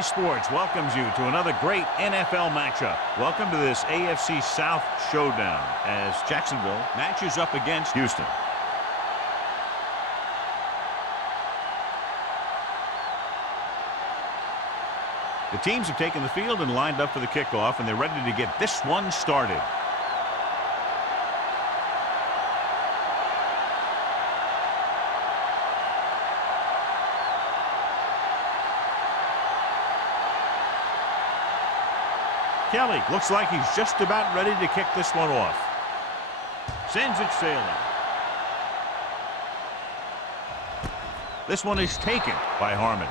EA Sports welcomes you to another great NFL matchup. Welcome to this AFC South showdown as Jacksonville matches up against Houston. The teams have taken the field and lined up for the kickoff, and they're ready to get this one started. Kelly looks like he's just about ready to kick this one off. Sends it sailing. This one is taken by Harmon.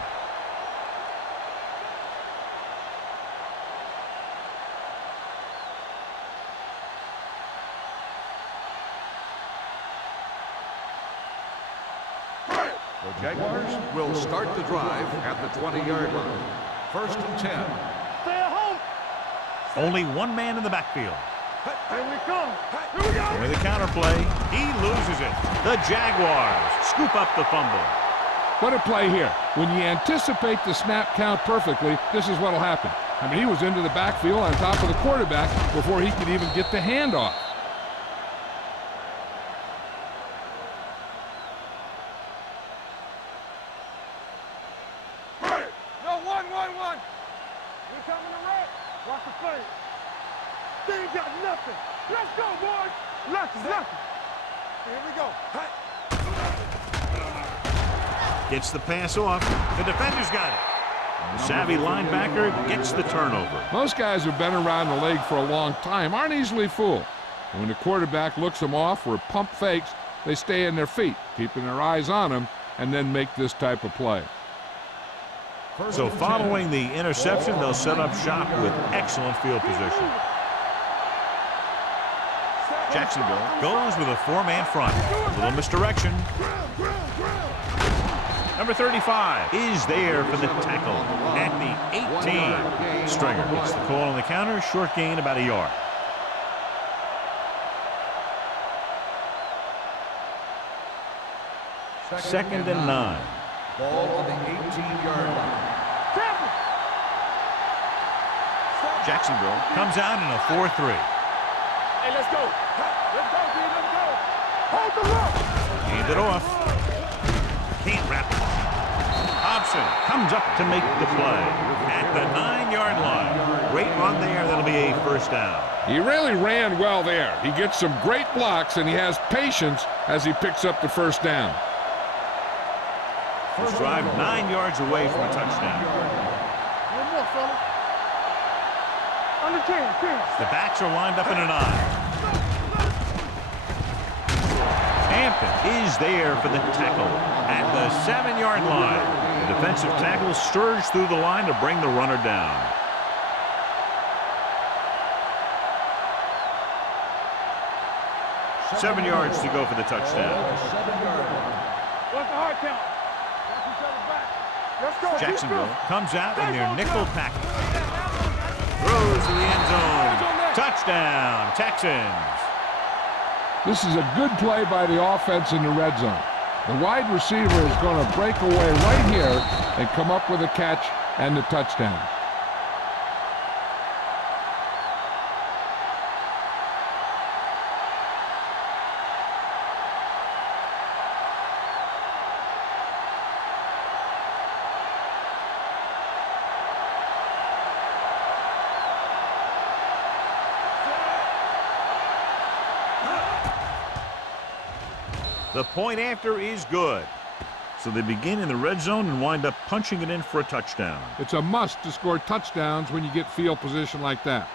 The Jaguars will start the drive at the 20-yard line. 1st and 10. Stay at home. Only one man in the backfield. Here we come. Here we go. With a counterplay, he loses it. The Jaguars scoop up the fumble. What a play here. When you anticipate the snap count perfectly, this is what will happen. I mean, he was into the backfield on top of the quarterback before he could even get the handoff. No, one. We're coming to red. Watch the play. They ain't got nothing. Let's go, boys. Nothing. Here we go. Gets the pass off. The defender's got it. The savvy linebacker gets the turnover. Most guys who've been around the league for a long time aren't easily fooled. When the quarterback looks them off or pump fakes, they stay in their feet, keeping their eyes on them, and then make this type of play. So following the interception, they'll set up shop with excellent field position. Jacksonville goes with a four-man front. A little misdirection. Number 35 is there for the tackle at the 18. Stringer gets the call on the counter. Short gain, about a yard. Second and 9. Ball on the 18-yard line. Jacksonville comes out in a 4-3. Hey, let's go. Let's go, D. Let's go. Hold the look. Hand it off. Can't wrap it. Hobson comes up to make the play at the 9-yard line. Great run there. That'll be a first down. He really ran well there. He gets some great blocks, and he has patience as he picks up the first down. This drive 9 yards away from a touchdown. One more, fella. Under 10. The backs are lined up in an I. Hampton is there for the tackle at the 7-yard line. The defensive tackle surged through the line to bring the runner down. Seven yards to go for the touchdown. What's the hard count? Watch each other back. Let's go. Jacksonville comes out in their nickel package. Throws to the end zone. Touchdown, Texans. This is a good play by the offense in the red zone. The wide receiver is going to break away right here and come up with a catch and the touchdown. The point after is good. So they begin in the red zone and wind up punching it in for a touchdown. It's a must to score touchdowns when you get field position like that.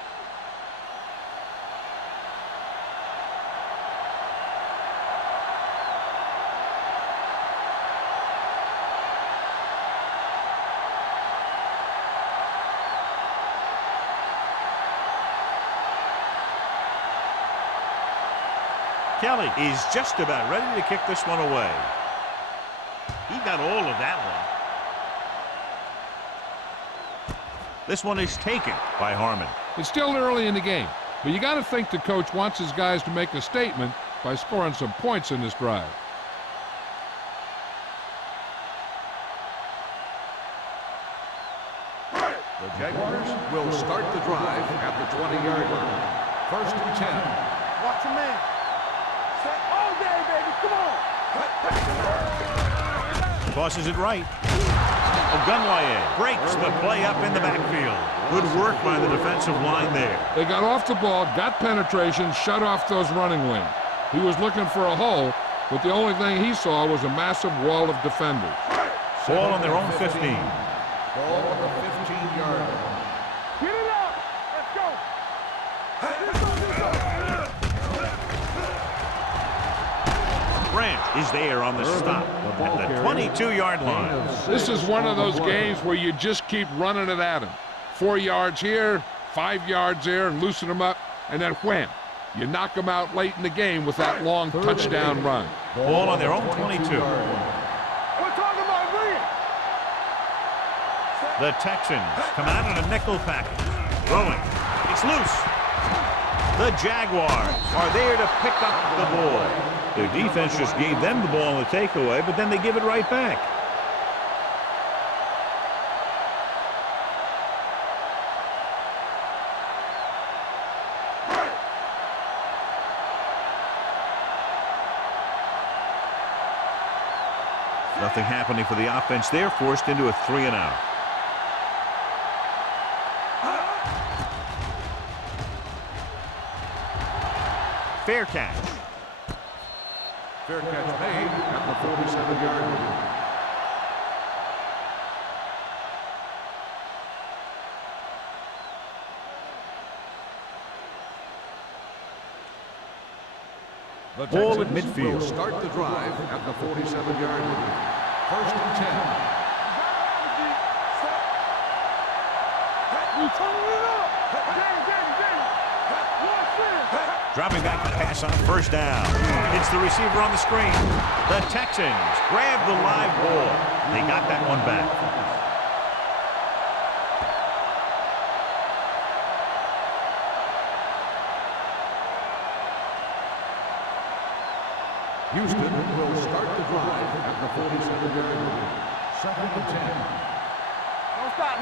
Kelly is just about ready to kick this one away. He got all of that one. This one is taken by Harmon. It's still early in the game, but you got to think the coach wants his guys to make a statement by scoring some points in this drive. Jaguars will start the drive at the 20-yard line. First and 10. Watch your man. Set all day, baby. Come on. Tosses it right. Ogunwaye breaks the play up in the backfield. Good work by the defensive line there. They got off the ball, got penetration, shut off those running lanes. He was looking for a hole, but the only thing he saw was a massive wall of defenders. Ball on their own 15. Ball on the 15-yard line. Get it up. Let's go. Branch is there on the stop at the 22-yard line. This is one of those games where you just keep running it at him. 4 yards here, 5 yards there, and loosen them up, and then wham. You knock them out late in the game with that long touchdown run. Ball on their own 22. We're talking about win. The Texans come out in a nickel package. Throwing. It's loose. The Jaguars are there to pick up the ball. Their defense just gave them the ball in the takeaway, but then they give it right back. Nothing happening for the offense. They're forced into a 3-and-out. Fair catch. Fair catch made at the 47-yard line. The Ball at Texans midfield. will start the drive at the 47-yard line. First and 10. We turning it up. Dropping back to pass on first down. It's the receiver on the screen. The Texans grab the live ball. They got that one back. Houston will start the drive at the 47-yard line. Second and 10.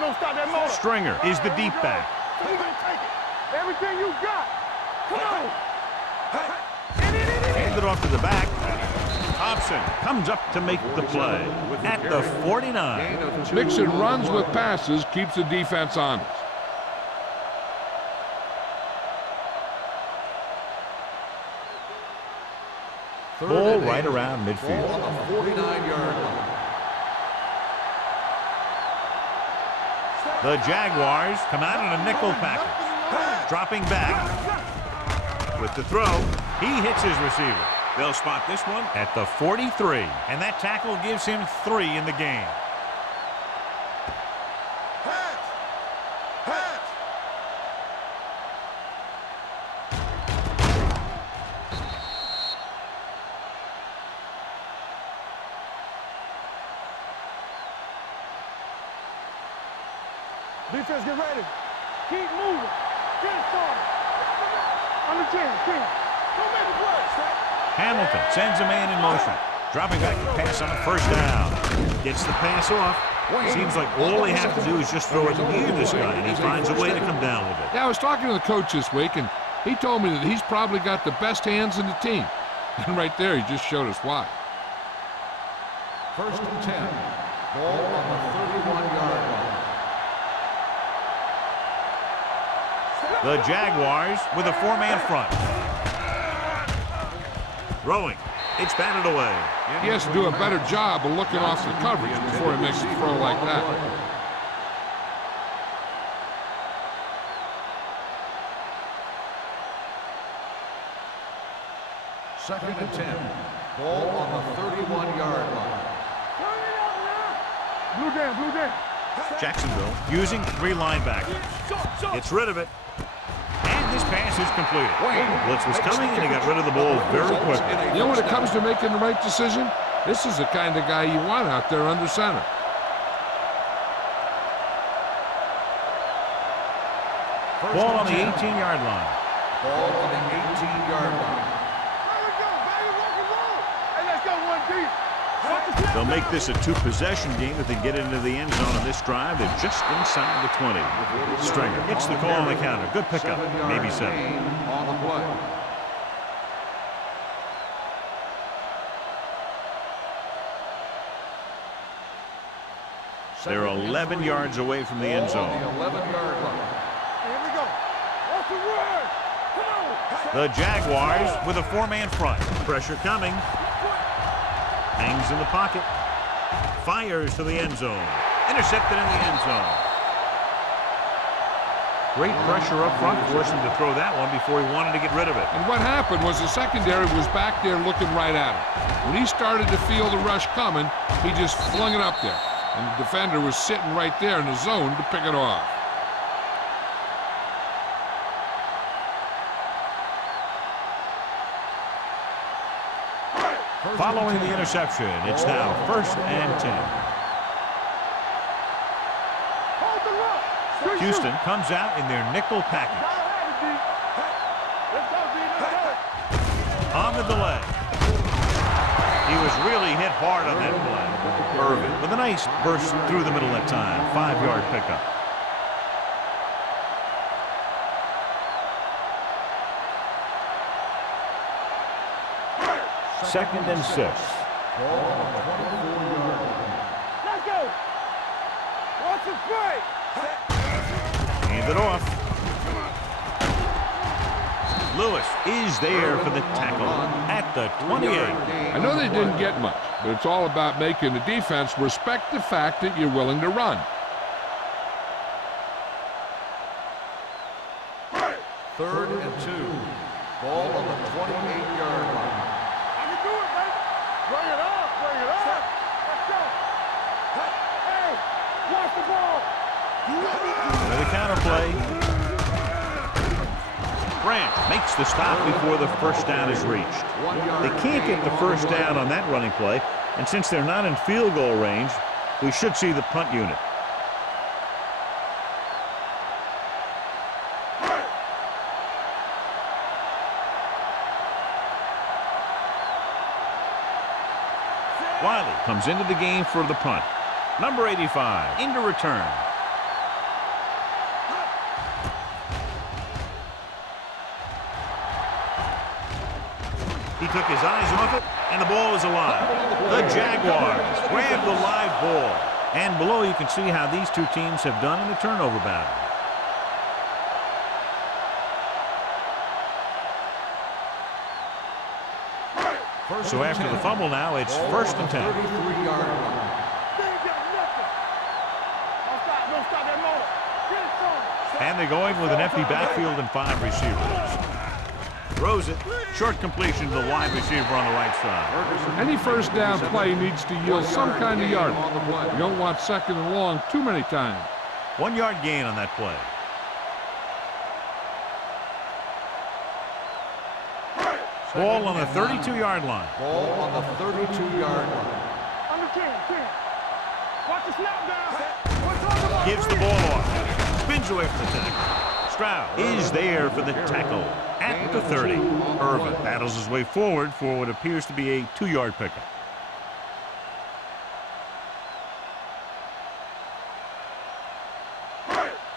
Don't stop that motor. Stringer is the deep back. We're gonna take it. Everything you got. Come on. Handed off to the back. Thompson comes up to make the play at the 49. Mixing runs with passes keeps the defense honest. Ball right around Ball midfield. on the 49-yard line. The Jaguars come out in a nickel package. Dropping back with the throw. He hits his receiver. They'll spot this one at the 43. And that tackle gives him 3 in the game. Defense, get ready. Keep moving. Get it started. On the 10. Don't make the play. Hamilton sends a man in motion. Dropping back to pass on a first down. Gets the pass off. Seems like all they have to do is just throw it near this guy, and he finds a way to come down with it. Yeah, I was talking to the coach this week, and he told me that he's probably got the best hands in the team. And right there, he just showed us why. First and 10. Ball on the 31-yard line. The Jaguars with a 4-man front. Throwing. It's batted away. He has to do a better job of looking off the coverage before he makes a throw like that. Second and 10. Ball on the 31-yard line. Blue down. Jacksonville using 3 linebackers. Gets rid of it. And this pass is completed. Blitz was coming, and he got rid of the ball very quickly. You know, when it comes to making the right decision, this is the kind of guy you want out there under center. Ball on the 18-yard line. Ball on the 18-yard line. There we go, baby. Rock and roll. Hey, let's go, 1 deep. Watch the snap. They'll make this a two-possession game if they get into the end zone on this drive. They're just inside the 20. Stringer gets the call on the counter. Good pickup. Maybe 7. On the play. They're 11 yards away from the end zone. The 11-yard line. Here we go. Off the run. Come on. The Jaguars with a 4-man front. Pressure coming. Hangs in the pocket. Fires to the end zone. Intercepted in the end zone. Great pressure up front, forced him to throw that one before he wanted to get rid of it. And what happened was the secondary was back there looking right at him. When he started to feel the rush coming, he just flung it up there. And the defender was sitting right there in the zone to pick it off. Following the interception, it's now 1st and 10. Hold the look. Houston comes out in their nickel package. Let's go, D. Let's go. On the delay. He was really hit hard on that play. Irvin with a nice burst through the middle that time. 5-yard pickup. Second and 6. Let's go. Watch the play. Hand it off. Lewis is there for the tackle at the 28. I know they didn't get much, but it's all about making the defense respect the fact that you're willing to run. Third and 2. Ball on the 28-yard line. I can do it, baby. Bring it up. Bring it up. Let's go. Hey, watch the ball. The counter play. Branch makes the stop before the first down is reached. They can't get the first down on that running play, and since they're not in field goal range, we should see the punt unit. Wiley comes into the game for the punt. Number 85 into return. He took his eyes off it, and the ball is alive. The Jaguars grab the live ball. And below you can see how these two teams have done in the turnover battle. So after the fumble now, it's 1st and 10. 33-yard line. They ain't got nothing. Don't stop that motor. Get it from. And they're going with an empty backfield and 5 receivers. Throws it. Short completion to the wide receiver on the right side. Any first down play needs to yield some kind of yardage. You don't want 2nd and long too many times. 1-yard gain on that play. Ball on the 32-yard line. Ball on the 32-yard line. Under 10. Watch the snap down. Gives the ball off. Spins away from the tackle. Stroud is there for the tackle at the 30. Irvin battles his way forward for what appears to be a 2-yard pickup.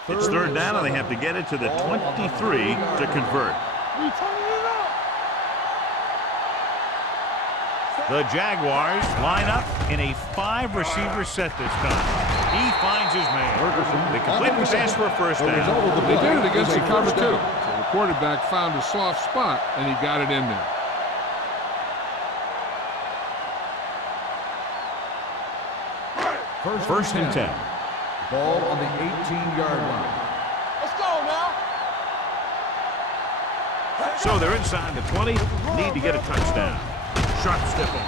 It's 3rd down, and they have to get it to the 23 to convert. We turning it up. The Jaguars line up in a 5-receiver set this time. He finds his man. They complete the pass for a first down. They did it against the cover 2. So the quarterback found a soft spot, and he got it in there. First and 10. Ball on the 18-yard line. Let's go now. So they're inside the 20. Need to get a touchdown. Sharp stiff on.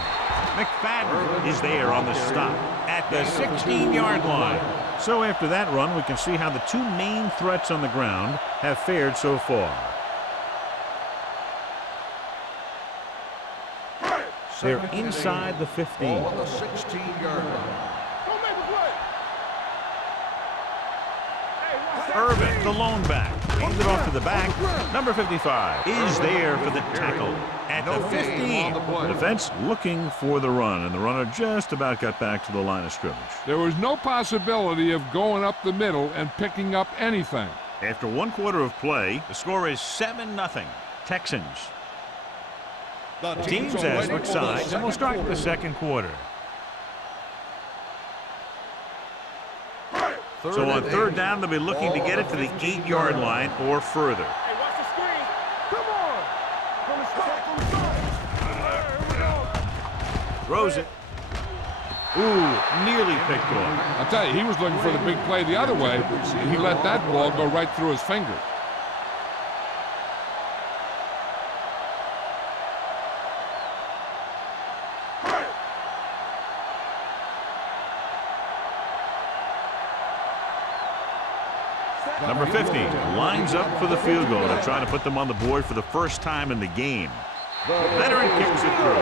McFadden is there on the stop at the 16-yard line. So after that run, we can see how the two main threats on the ground have fared so far. They're inside the 15. Ball on the 16-yard line. Don't make a play. Hey, watch that. Irvin, the lone back. Hand it off to the back. Number 55 is there for the tackle at the 15. The defense looking for the run, and the runner just about got back to the line of scrimmage. There was no possibility of going up the middle and picking up anything. After 1 quarter of play, the score is 7-0. Texans. The teams as switch sides, and we'll start the second quarter. So on third down, they'll be looking to get it to the 8-yard line or further. Hey, watch the screen. Come on. From the start, from the start. Throws it. Ooh, nearly picked off. I'll tell you, he was looking for the big play the other way. He let that ball go right through his fingers. Number 50 lines up for the field goal to try to put them on the board for the first time in the game. The veteran kicks it through.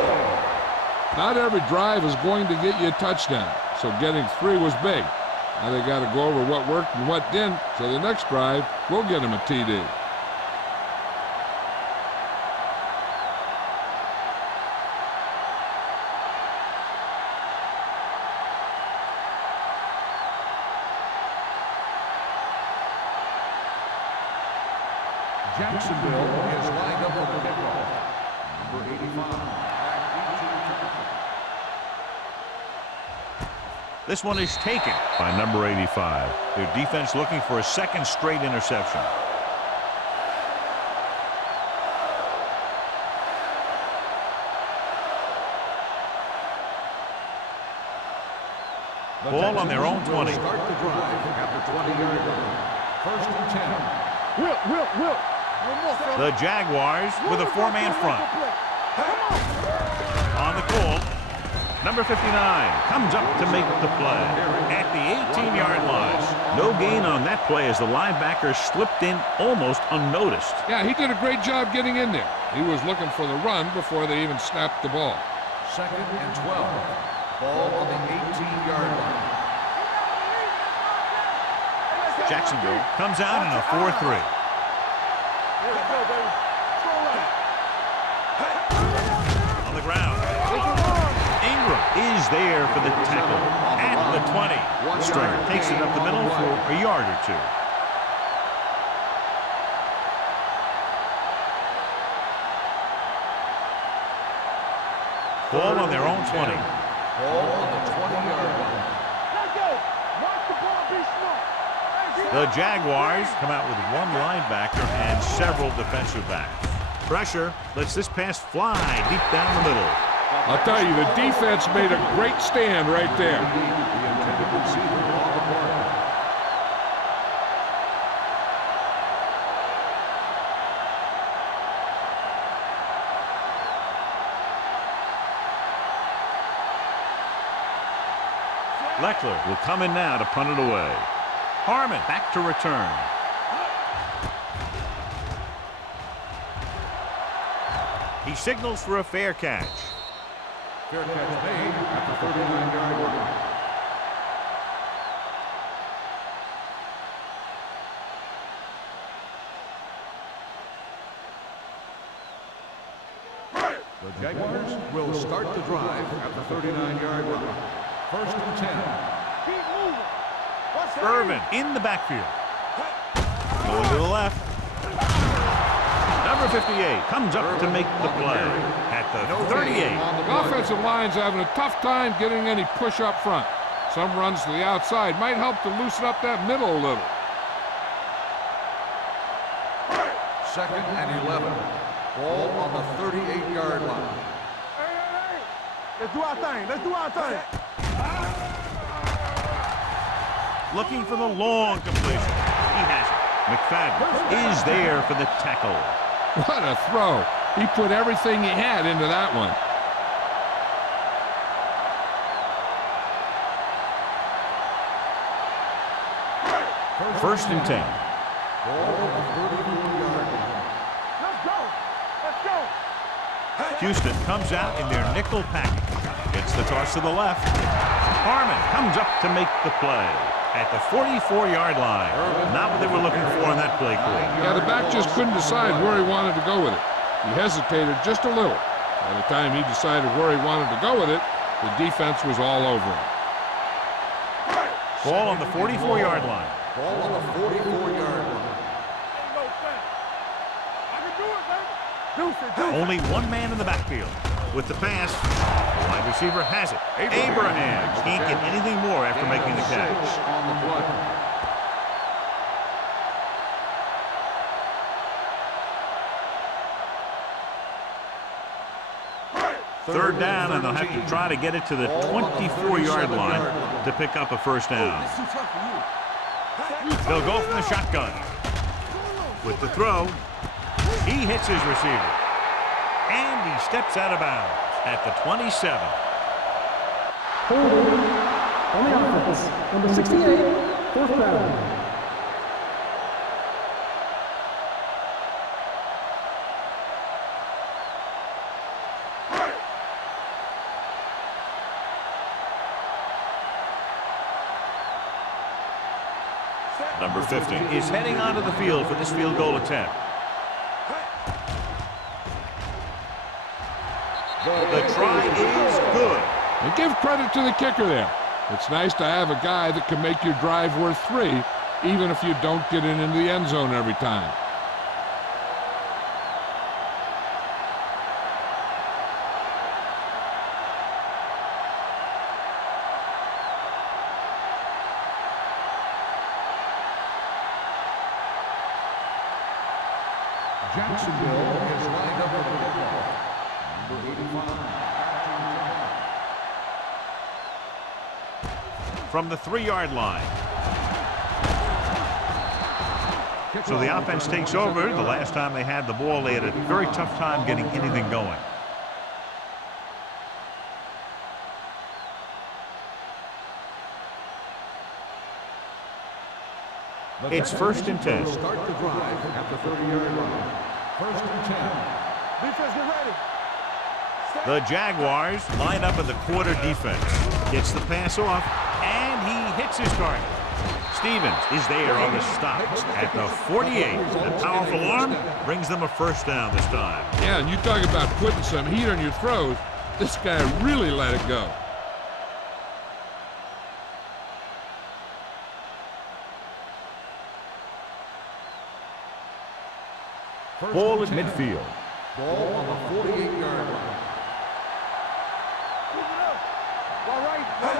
Not every drive is going to get you a touchdown, so getting 3 was big. Now they got to go over what worked and what didn't, so the next drive will get him a TD. Jacksonville is lined up for the kickoff. Number 85. This one is taken by number 85. Their defense looking for a second straight interception. Ball on their own 20. Start the drive at the 20-yard line. First and 10. Will. The Jaguars with a 4-man front. On the call, number 59 comes up to make the play at the 18-yard line. No gain on that play as the linebacker slipped in almost unnoticed. Yeah, he did a great job getting in there. He was looking for the run before they even snapped the ball. Second and 12. Ball on the 18-yard line. Jacksonville comes out in a 4-3. On the ground, Ingram is there for the tackle at the 20. Stringer takes it up the middle for a yard or 2. Ball on their own 20. Ball on the 20-yard line. The Jaguars come out with 1 linebacker and several defensive backs. Pressure lets this pass fly deep down the middle. I'll tell you, the defense made a great stand right there. The intended receiver on the play. Leckler will come in now to punt it away. Harmon back to return. He signals for a fair catch. Fair catch made at the 39-yard line. The Jaguars will start the drive at the 39-yard line. First and 10. Keep moving. Irvin in the backfield. Going to the left. Number 58 comes up to make the play at the 38. The offensive line's having a tough time getting any push up front. Some runs to the outside might help to loosen up that middle a little. Second and 11. Ball on the 38-yard line. Hey. Let's do our thing. Looking for the long completion. He has it. McFadden is there for the tackle. What a throw. He put everything he had into that one. First and 10. Let's go. Houston comes out in their nickel package. Gets the toss to the left. Harmon comes up to make the play at the 44-yard line. Not what they were looking for on that play call. Yeah, the back just couldn't decide where he wanted to go with it. He hesitated just a little. By the time he decided where he wanted to go with it, the defense was all over him. Ball on the 44-yard line. Ball on the 44-yard line. Only one man in the backfield. With the pass, the wide receiver has it. Abraham can't get anything more after making the catch. On the play. Third down, and they'll have to try to get it to the 24-yard line to pick up a first down. They'll go from the shotgun. With the throw, he hits his receiver. And he steps out of bounds at the 27. Holding on the offense, number 68, fourth down. Number 50 is heading onto the field for this field goal attempt. The try is good. And give credit to the kicker there. It's nice to have a guy that can make your drive worth 3, even if you don't get it into the end zone every time. Jacksonville is lined up with the ball. Number 85. From the 3-yard line. So the offense takes over. The last time they had the ball, they had a very tough time getting anything going. It's 1st and 10. Start the drive at the 30-yard line. 1st and 10. Defense, get ready. The Jaguars line up in the quarter defense. Gets the pass off, and he hits his target. Stevens is there on the stop at the 48. The powerful arm brings them a first down this time. Yeah, and you talk about putting some heat on your throws. This guy really let it go. Ball at midfield. Ball on the 48-yard line.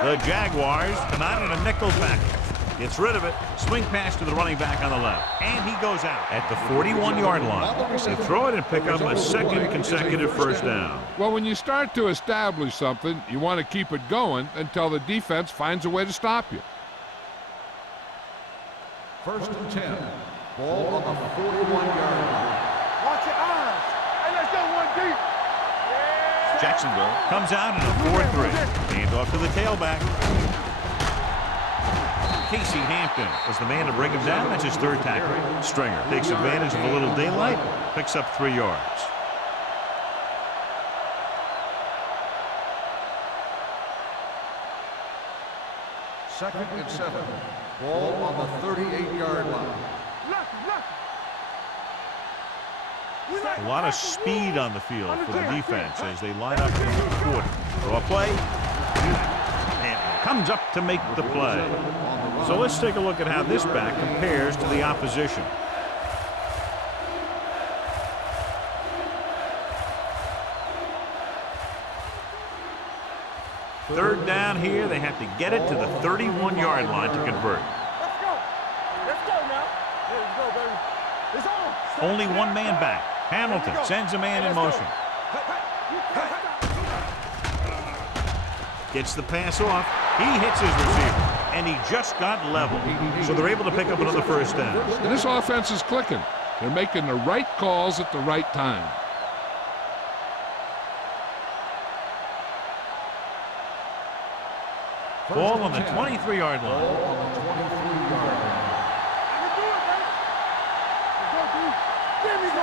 The Jaguars come out in a nickel package. Gets rid of it. Swing pass to the running back on the left. And he goes out at the 41-yard line. They throw it and pick up a second consecutive first down. Well, when you start to establish something, you want to keep it going until the defense finds a way to stop you. 1st and 10. Ball on the 41-yard line. Watch your eyes. Hey, let's go one deep. Jacksonville comes out in a 4-3. Hand off to the tailback. Casey Hampton was the man to bring him down. That's his 3rd tackle. Stringer takes advantage of a little daylight, picks up 3 yards. Second and 7. Ball on the 38-yard line. A lot of speed on the field for the defense as they line up in the quarter. Draw play. Hampton comes up to make the play. So let's take a look at how this back compares to the opposition. Third down here. They have to get it to the 31-yard line to convert. Let's go. Let's go now. Let's go, baby. It's on. Only one man back. Hamilton sends a man in motion. Gets the pass off. He hits his receiver, and he just got level. So they're able to pick up another first down. And this offense is clicking. They're making the right calls at the right time. Ball on the 23-yard line. Ball on the 23-yard line.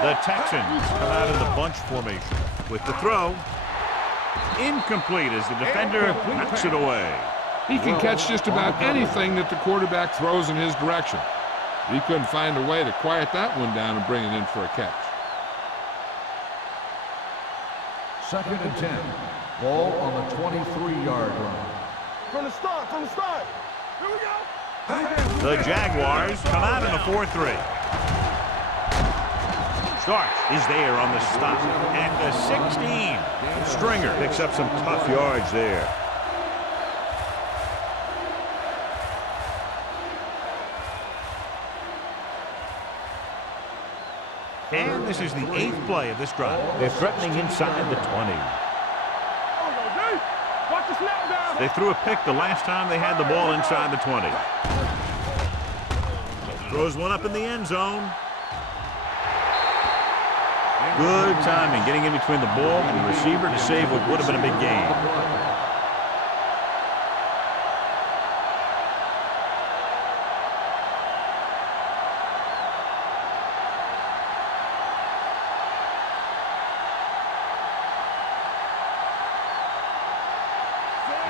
The Texans come out in the bunch formation. With the throw, incomplete as the defender knocks it away. He can catch just about anything that the quarterback throws in his direction. He couldn't find a way to quiet that one down and bring it in for a catch. 2nd and 10. Ball on the 23-yard line. From the start, from the start. Here we go. The Jaguars come out in a 4-3. Starks is there on the stop at the 16. Stringer picks up some tough yards there. And this is the 8th play of this drive. They're threatening inside the 20. Watch the snap down. They threw a pick the last time they had the ball inside the 20. Throws one up in the end zone. Good timing, getting in between the ball and the receiver to save what would have been a big gain.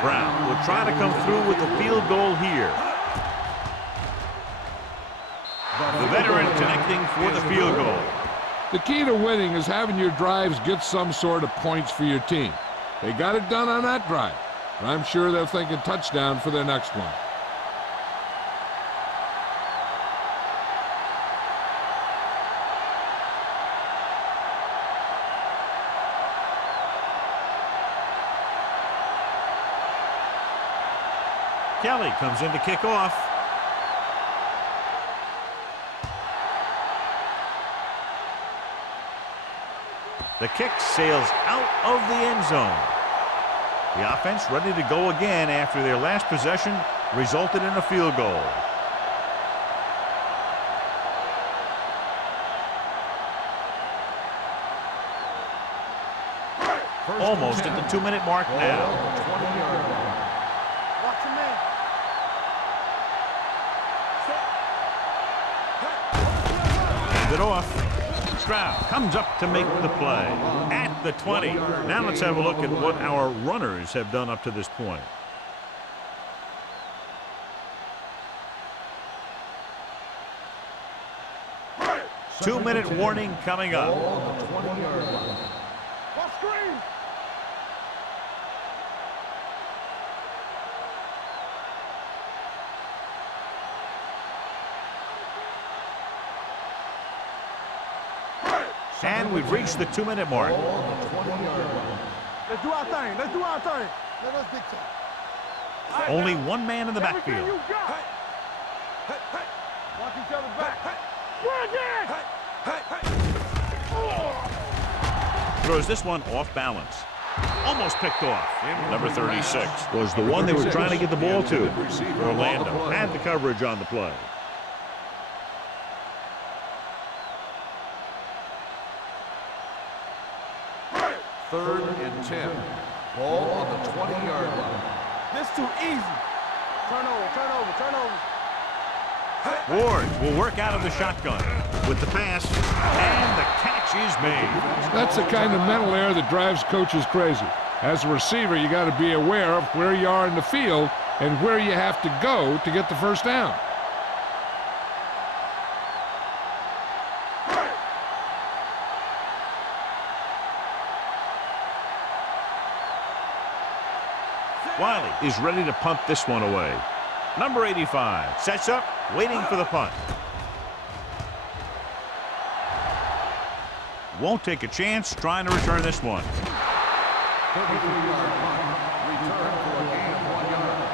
Brown will try to come through with the field goal here. The veteran connecting for the field goal. The key to winning is having your drives get some sort of points for your team. They got it done on that drive. But I'm sure they're thinking touchdown for their next one. Kelly comes in to kick off. The kick sails out of the end zone. The offense ready to go again after their last possession resulted in a field goal. Almost at the 2-minute mark now. Watch your man. Hand it off. Stroud comes up to make the play at the 20. Now let's have a look at what our runners have done up to this point. Two-minute warning coming up. Watch screen. And we've reached the 2-minute mark. Let's do our thing. Let's do our thing. Let us dictate. Only one man in the Everything backfield. you got. Watch each other back. Run again. Throws this one off balance. Almost picked off. Number 36 was the one they were trying to get the ball to. Orlando had the coverage on the play. Third and 10. Ball on the 20-yard line. This too easy. Turnover, turnover, turnover. Ward will work out of the shotgun with the pass, and the catch is made. That's the kind of mental error that drives coaches crazy. As a receiver, you got to be aware of where you are in the field and where you have to go to get the first down. Wiley is ready to punt this one away. Number 85 sets up, waiting for the punt. Won't take a chance trying to return this one. 33-yard punt. Return for a gain of 1 yard.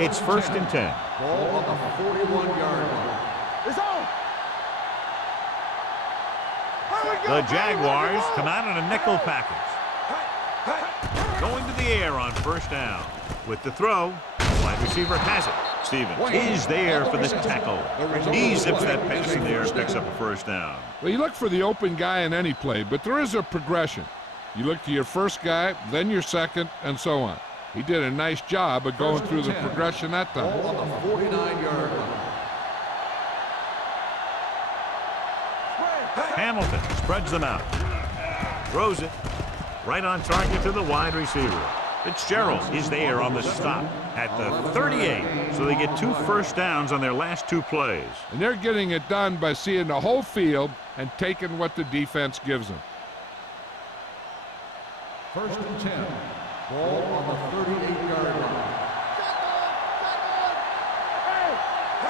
It's first and 10. Ball on the 41-yard line. It's on. The Jaguars come out in a nickel package. Going to the air on first down. With the throw, wide receiver has it. Stevens is there for this tackle. He zips that pass in there and picks up a first down. Well, you look for the open guy in any play, but there is a progression. You look to your first guy, then your second, and so on. He did a nice job of going through the progression that time. Ball on the 49-yard line. Hamilton spreads them out. Throws it right on target to the wide receiver. Fitzgerald is there on the stop at the 38. So they get 2 first downs on their last 2 plays. And they're getting it done by seeing the whole field and taking what the defense gives them. 1st and 10. Ball on the 38-yard line.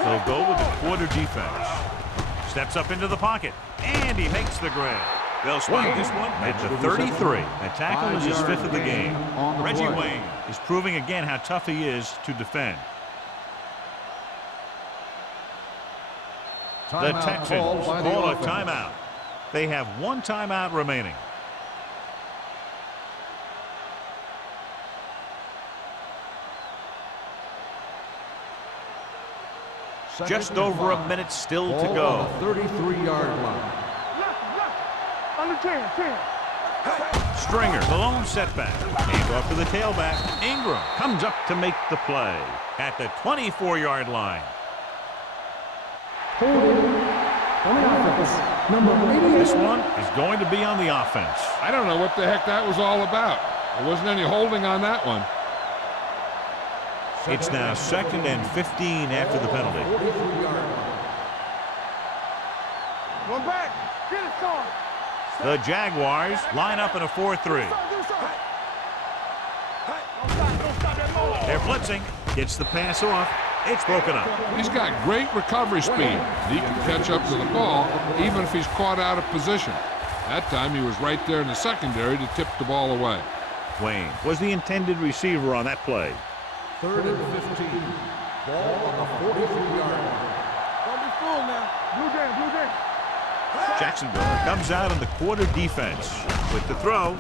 They'll go with the quarter defense. Steps up into the pocket, and he makes the grab. They'll spike this one at the 33. A tackle is his 5th of the game. Reggie Wayne is proving again how tough he is to defend. The Texans call a timeout. They have 1 timeout remaining. Just over a minute still to go. 33-yard line. Under 10. Stringer, the lone setback. Hand off to the tailback. Ingram comes up to make the play at the 24-yard line. Holding on the offense. Number 88. This one is going to be on the offense. I don't know what the heck that was all about. There wasn't any holding on that one. It's now 2nd and 15 after the penalty. 43-yard line. One back. Get it, son. The Jaguars line up in a 4-3. They're blitzing. Gets the pass off. It's broken up. He's got great recovery speed. He can catch up to the ball even if he's caught out of position. That time he was right there in the secondary to tip the ball away. Wayne was the intended receiver on that play. 3rd and 15. Ball on the 43-yard line. Don't be fooled now. Blue jam. Jacksonville comes out in the quarter defense. With the throw,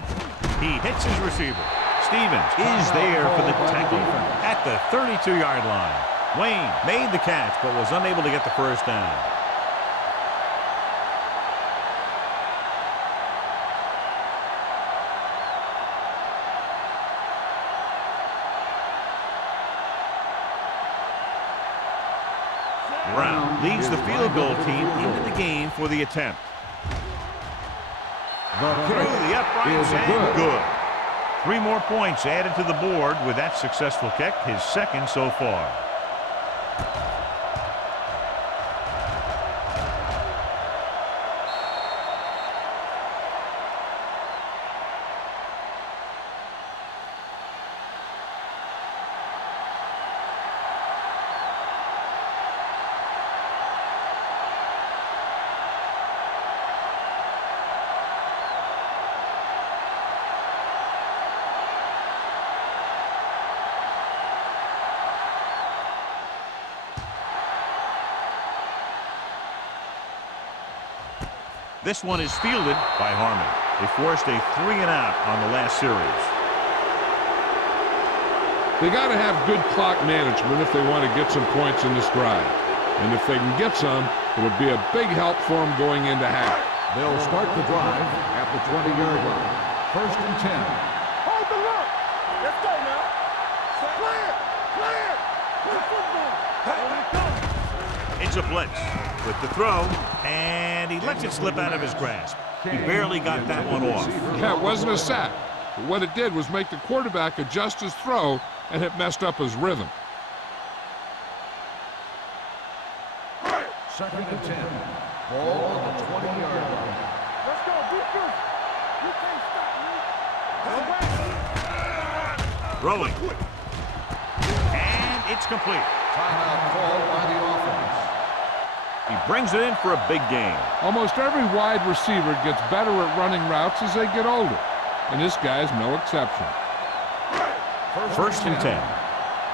he hits his receiver. Stevens is there for the tackle at the 32-yard line. Wayne made the catch but was unable to get the first down. Brown leads the field goal team into the game for the attempt. Through the uprights and good. 3 more points added to the board with that successful kick, his 2nd so far. This one is fielded by Harmon. They forced a 3-and-out on the last series. They got to have good clock management if they want to get some points in this drive. And if they can get some, it'll be a big help for them going into half. They'll start the drive at the 20-yard line. 1st and 10. Hold the look. Let's go now. Clear. Good football. It's a blitz with the throw, and he lets it slip out of his grasp. He barely got that one off. Yeah, it wasn't a sack. But what it did was make the quarterback adjust his throw, and it messed up his rhythm. 2nd and 10. Ball on the 20-yard line. Let's go. Defense. You can't stop me. Throwing. And it's complete. Timeout called by the offense. He brings it in for a big gain. Almost every wide receiver gets better at running routes as they get older, and this guy's no exception. 1st and 10.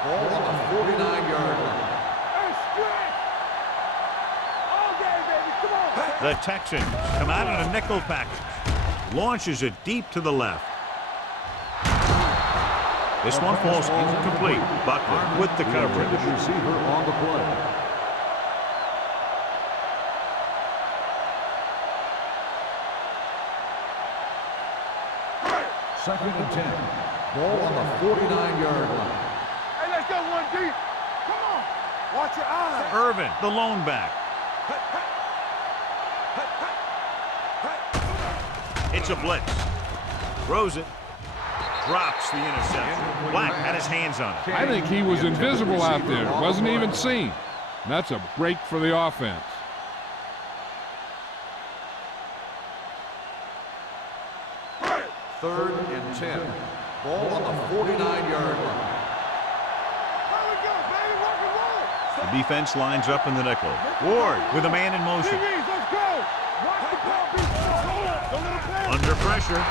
Ball on the 49-yard line. Hey, stretch. All day, baby. Come on. The Texans come out in a nickel package. Launches it deep to the left. This one falls incomplete. Buckler with the coverage. Receiver on the play. 2nd and 10. Ball on the 49-yard line. Hey, let's go one deep. Come on. Watch your eyes. Irvin, the lone back. It's a blitz. Throws it. Drops the interception. Black had his hands on it. I think he was invisible out there. Wasn't even seen. And that's a break for the offense. Third and 10. Ball on the 49-yard line. The defense lines up in the nickel. Ward with a man in motion. Under pressure.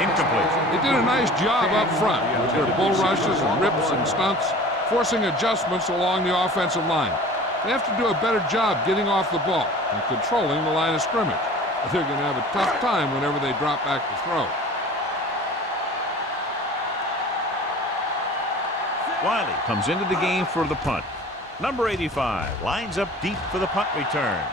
Incomplete. They did a nice job up front with their bull rushes and rips and stunts, forcing adjustments along the offensive line. They have to do a better job getting off the ball and controlling the line of scrimmage. They're going to have a tough time whenever they drop back to throw. Wiley comes into the game for the punt. Number 85 lines up deep for the punt return.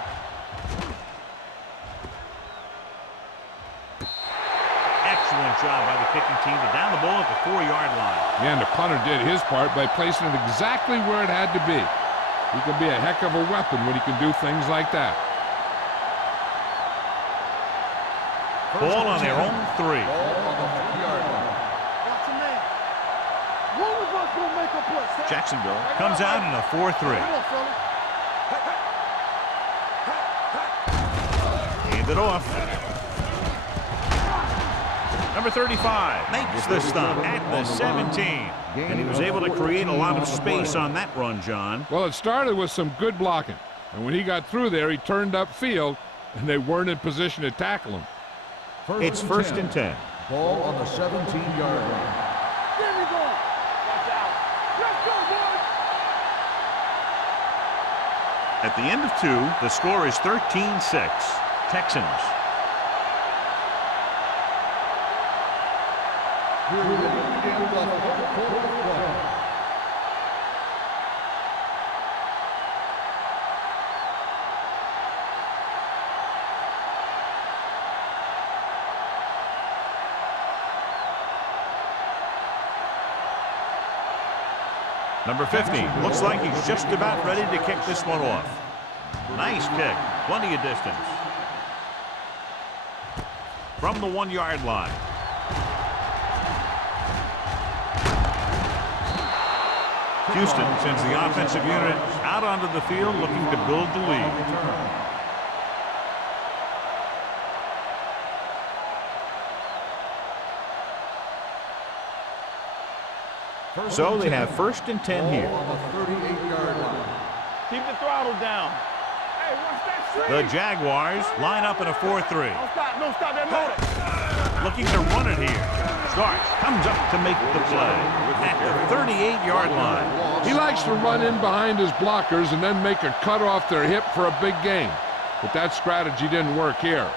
Excellent job by the kicking team to down the ball at the 4-yard line. Yeah, and the punter did his part by placing it exactly where it had to be. He can be a heck of a weapon when he can do things like that. Ball on their own 3. Ball on the 3-yard line. Jacksonville comes out in a 4-3. Hand it off. Number 35 makes the stop at the 17. And he was able to create a lot of space on that run, John. Well, it started with some good blocking. And when he got through there, he turned upfield, and they weren't in position to tackle him. It's first and 10. Ball on the 17-yard line. At the end of 2, the score is 13-6. Texans. Number 50 looks like he's just about ready to kick this one off. Nice kick. Plenty of distance. From the 1-yard line. Houston sends the offensive unit out onto the field looking to build the lead. So they have first and 10 here. On the 38-yard line. Keep the throttle down. Hey, watch that. The Jaguars line up in a 4-3. Don't stop that motor. Looking to run it here. Starks comes up to make the play at the 38-yard line. He likes to run in behind his blockers and then make a cut off their hip for a big gain. But that strategy didn't work here.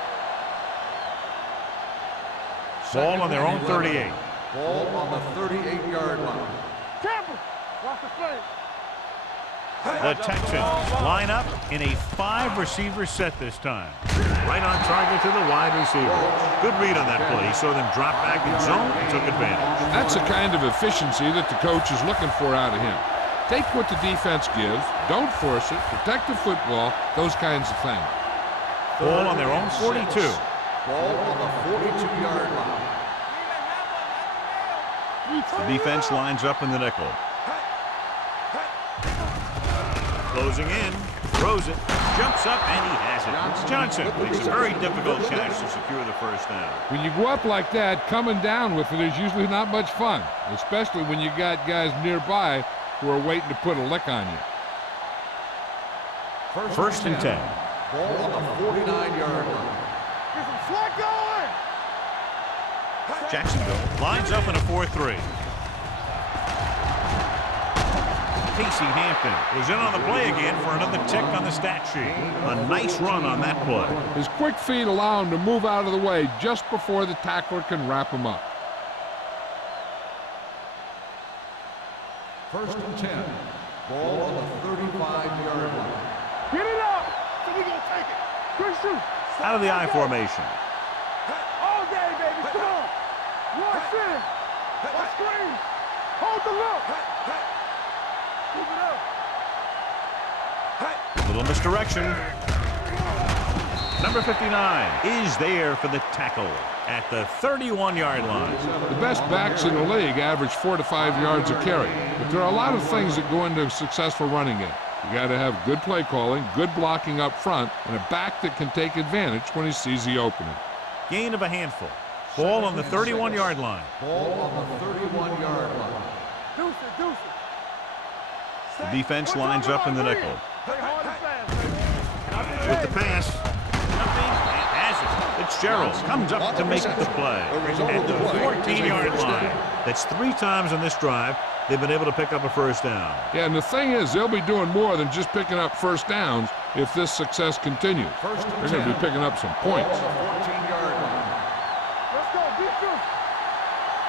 Ball on their own 38. Ball on the 38-yard line. Campbell, watch the play. The Texans line up in a 5-receiver set this time. Right on target to the wide receiver. Good read on that play. He saw them drop back in zone and took advantage. That's the kind of efficiency that the coach is looking for out of him. Take what the defense gives, don't force it, protect the football, those kinds of things. Ball on their own 42. Ball on the 42-yard line. The defense lines up in the nickel. Closing in, throws it, jumps up, and he has it. Johnson makes a very difficult catch to secure the first down. When you go up like that, coming down with it is usually not much fun, especially when you got guys nearby who are waiting to put a lick on you. First and 10. Ball on the 49-yard line. Get some slack going. Jacksonville lines up in a 4-3. Casey Hampton was in on the play again for another tick on the stat sheet. A nice run on that play. His quick feet allow him to move out of the way just before the tackler can wrap him up. First and 10. Ball on the 35-yard line. Get it up. So we're going to take it. Good shoot. Out of the I formation. All day, baby. Come on. Watch in. Watch screen. Hold the look. Move it up. Little misdirection. Number 59 is there for the tackle at the 31-yard line. The best backs in the league average 4 to 5 yards a carry, but there are a lot of things that go into a successful running game. You got to have good play calling, good blocking up front, and a back that can take advantage when he sees the opening. Gain of a handful. Ball on the 31-yard line. Ball on the 31-yard line. Deuce it, deuce it. The defense lines up in the nickel. Play hard and fast, baby. With the pass, jumping and has it. Fitzgerald comes up to make the play at the 14-yard line. That's 3 times on this drive they've been able to pick up a first down. Yeah, and the thing is, they'll be doing more than just picking up first downs if this success continues. They're going to be picking up some points. Ball on the 14-yard line. Let's go, defense.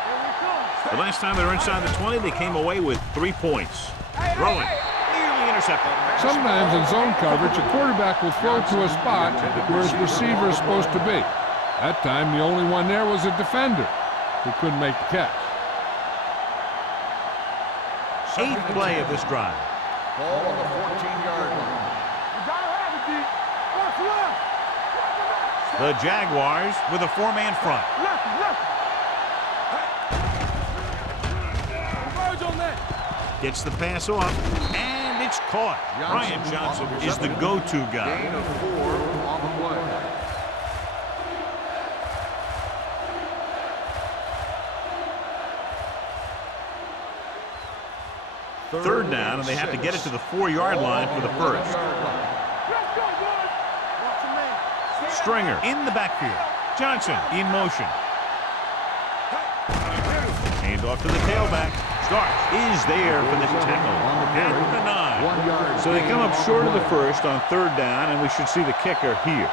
Here we come. The last time they were inside the 20, they came away with 3 points. Throwing, nearly intercepted. Sometimes in zone coverage, a quarterback will throw to a spot where his receiver is supposed to be. That time, the only one there was a defender who couldn't make the catch. 8th play of this drive. Ball on the 14-yard line. You gotta have it, D. What's left? The Jaguars with a 4-man front. Left, left. Converge on that. Gets the pass off, and it's caught. Brian Johnson is the go-to guy. Gain of 4 on the play. Third down, and they have to get it to the 4-yard line for the first. Let's go, boys. Watch your man. Stringer in the backfield. Johnson in motion. Hand off to the tailback. Starks is there for the tackle at the 9. 1 yard. So they come up short of the first on third down, and we should see the kicker here.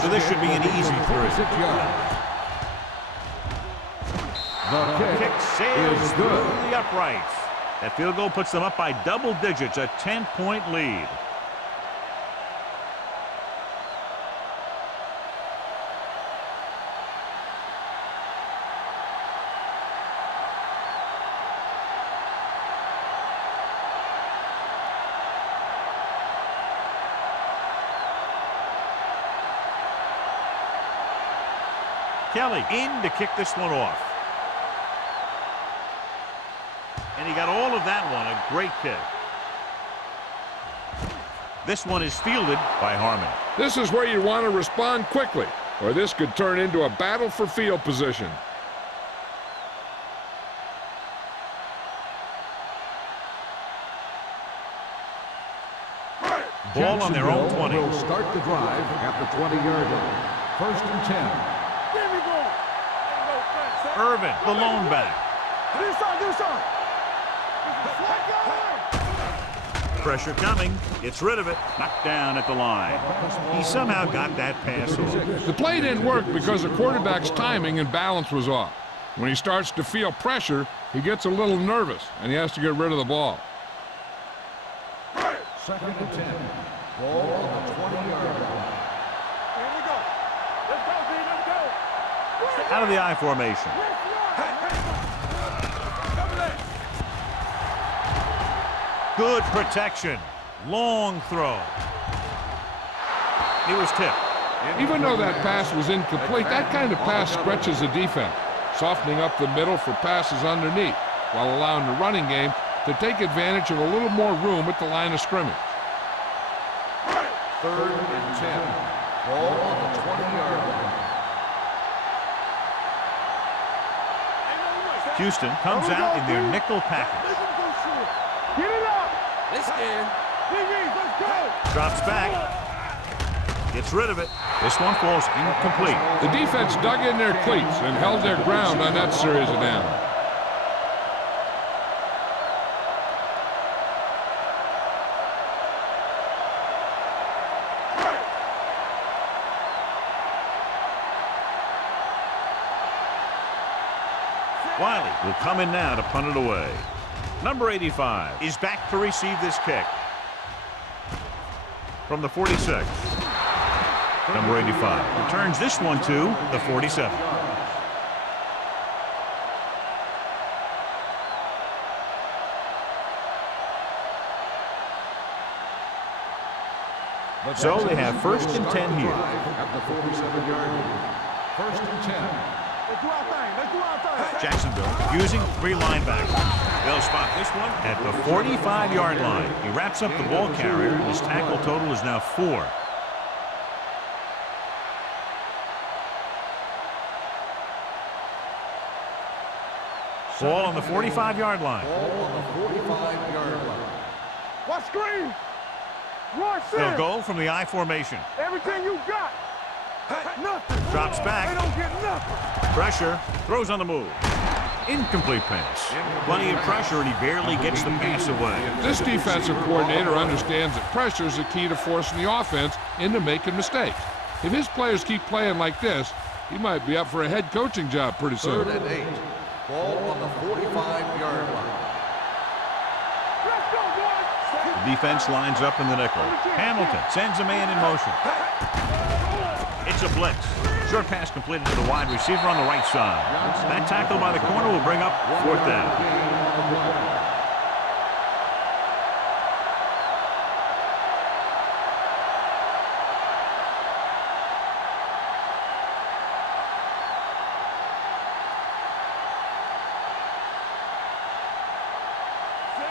So this should be an easy 3. The Kick sails through the uprights. That field goal puts them up by double digits, a 10-point lead. Kelly in to kick this one off. And he got all of that one, a great kick. This one is fielded by Harmon. This is where you want to respond quickly, or this could turn into a battle for field position. Ball on their own 20. will start the drive at the 20-yard line. 1st and 10. There we go. Ain't no fence. Irvin, the lone back. Do something. Pressure coming. Gets rid of it. Knocked down at the line. He somehow got that pass off. The play didn't work because the quarterback's timing and balance was off. When he starts to feel pressure, he gets a little nervous, and he has to get rid of the ball. 2nd and 10. Ball on the 20-yard line. Here we go. Let's go, D. Let's go. Out of the I formation. Good protection. Long throw. He was tipped. Even though that pass was incomplete, that kind of pass stretches the defense, softening up the middle for passes underneath, while allowing the running game to take advantage of a little more room at the line of scrimmage. 3rd and 10. Ball on the 20-yard line. Houston comes out in their nickel package. Get it up. They scared. Let's go. Drops back. Gets rid of it. This one falls incomplete. The defense dug in their cleats and held their ground on that series of downs. Wiley will come in now to punt it away. Number 85 is back to receive this kick. From the 46. Number 85 returns this one to the 47. So they have first and 10 here. At the 47-yard line. First and 10. Let's do our thing. Let's do our thing. Jacksonville using 3 linebackers. They'll spot this one at the 45-yard line. He wraps up the ball carrier. His tackle total is now 4. Ball on the 45-yard line. Ball on the 45-yard line. Watch screen. Run, They'll go from the I formation. Everything you got. Nothing. Drops back. They don't get nothing. Pressure. Throws on the move. Incomplete pass. Plenty of pressure, and he barely gets the pass away. This defensive coordinator understands that pressure is the key to forcing the offense into making mistakes. If his players keep playing like this, he might be up for a head coaching job pretty soon. Third and 8. Ball on the 45-yard line. Let's go, boys. The defense lines up in the nickel. Hamilton sends a man in motion. It's a blitz. Short pass completed to the wide receiver on the right side. That tackle by the corner will bring up 4th down.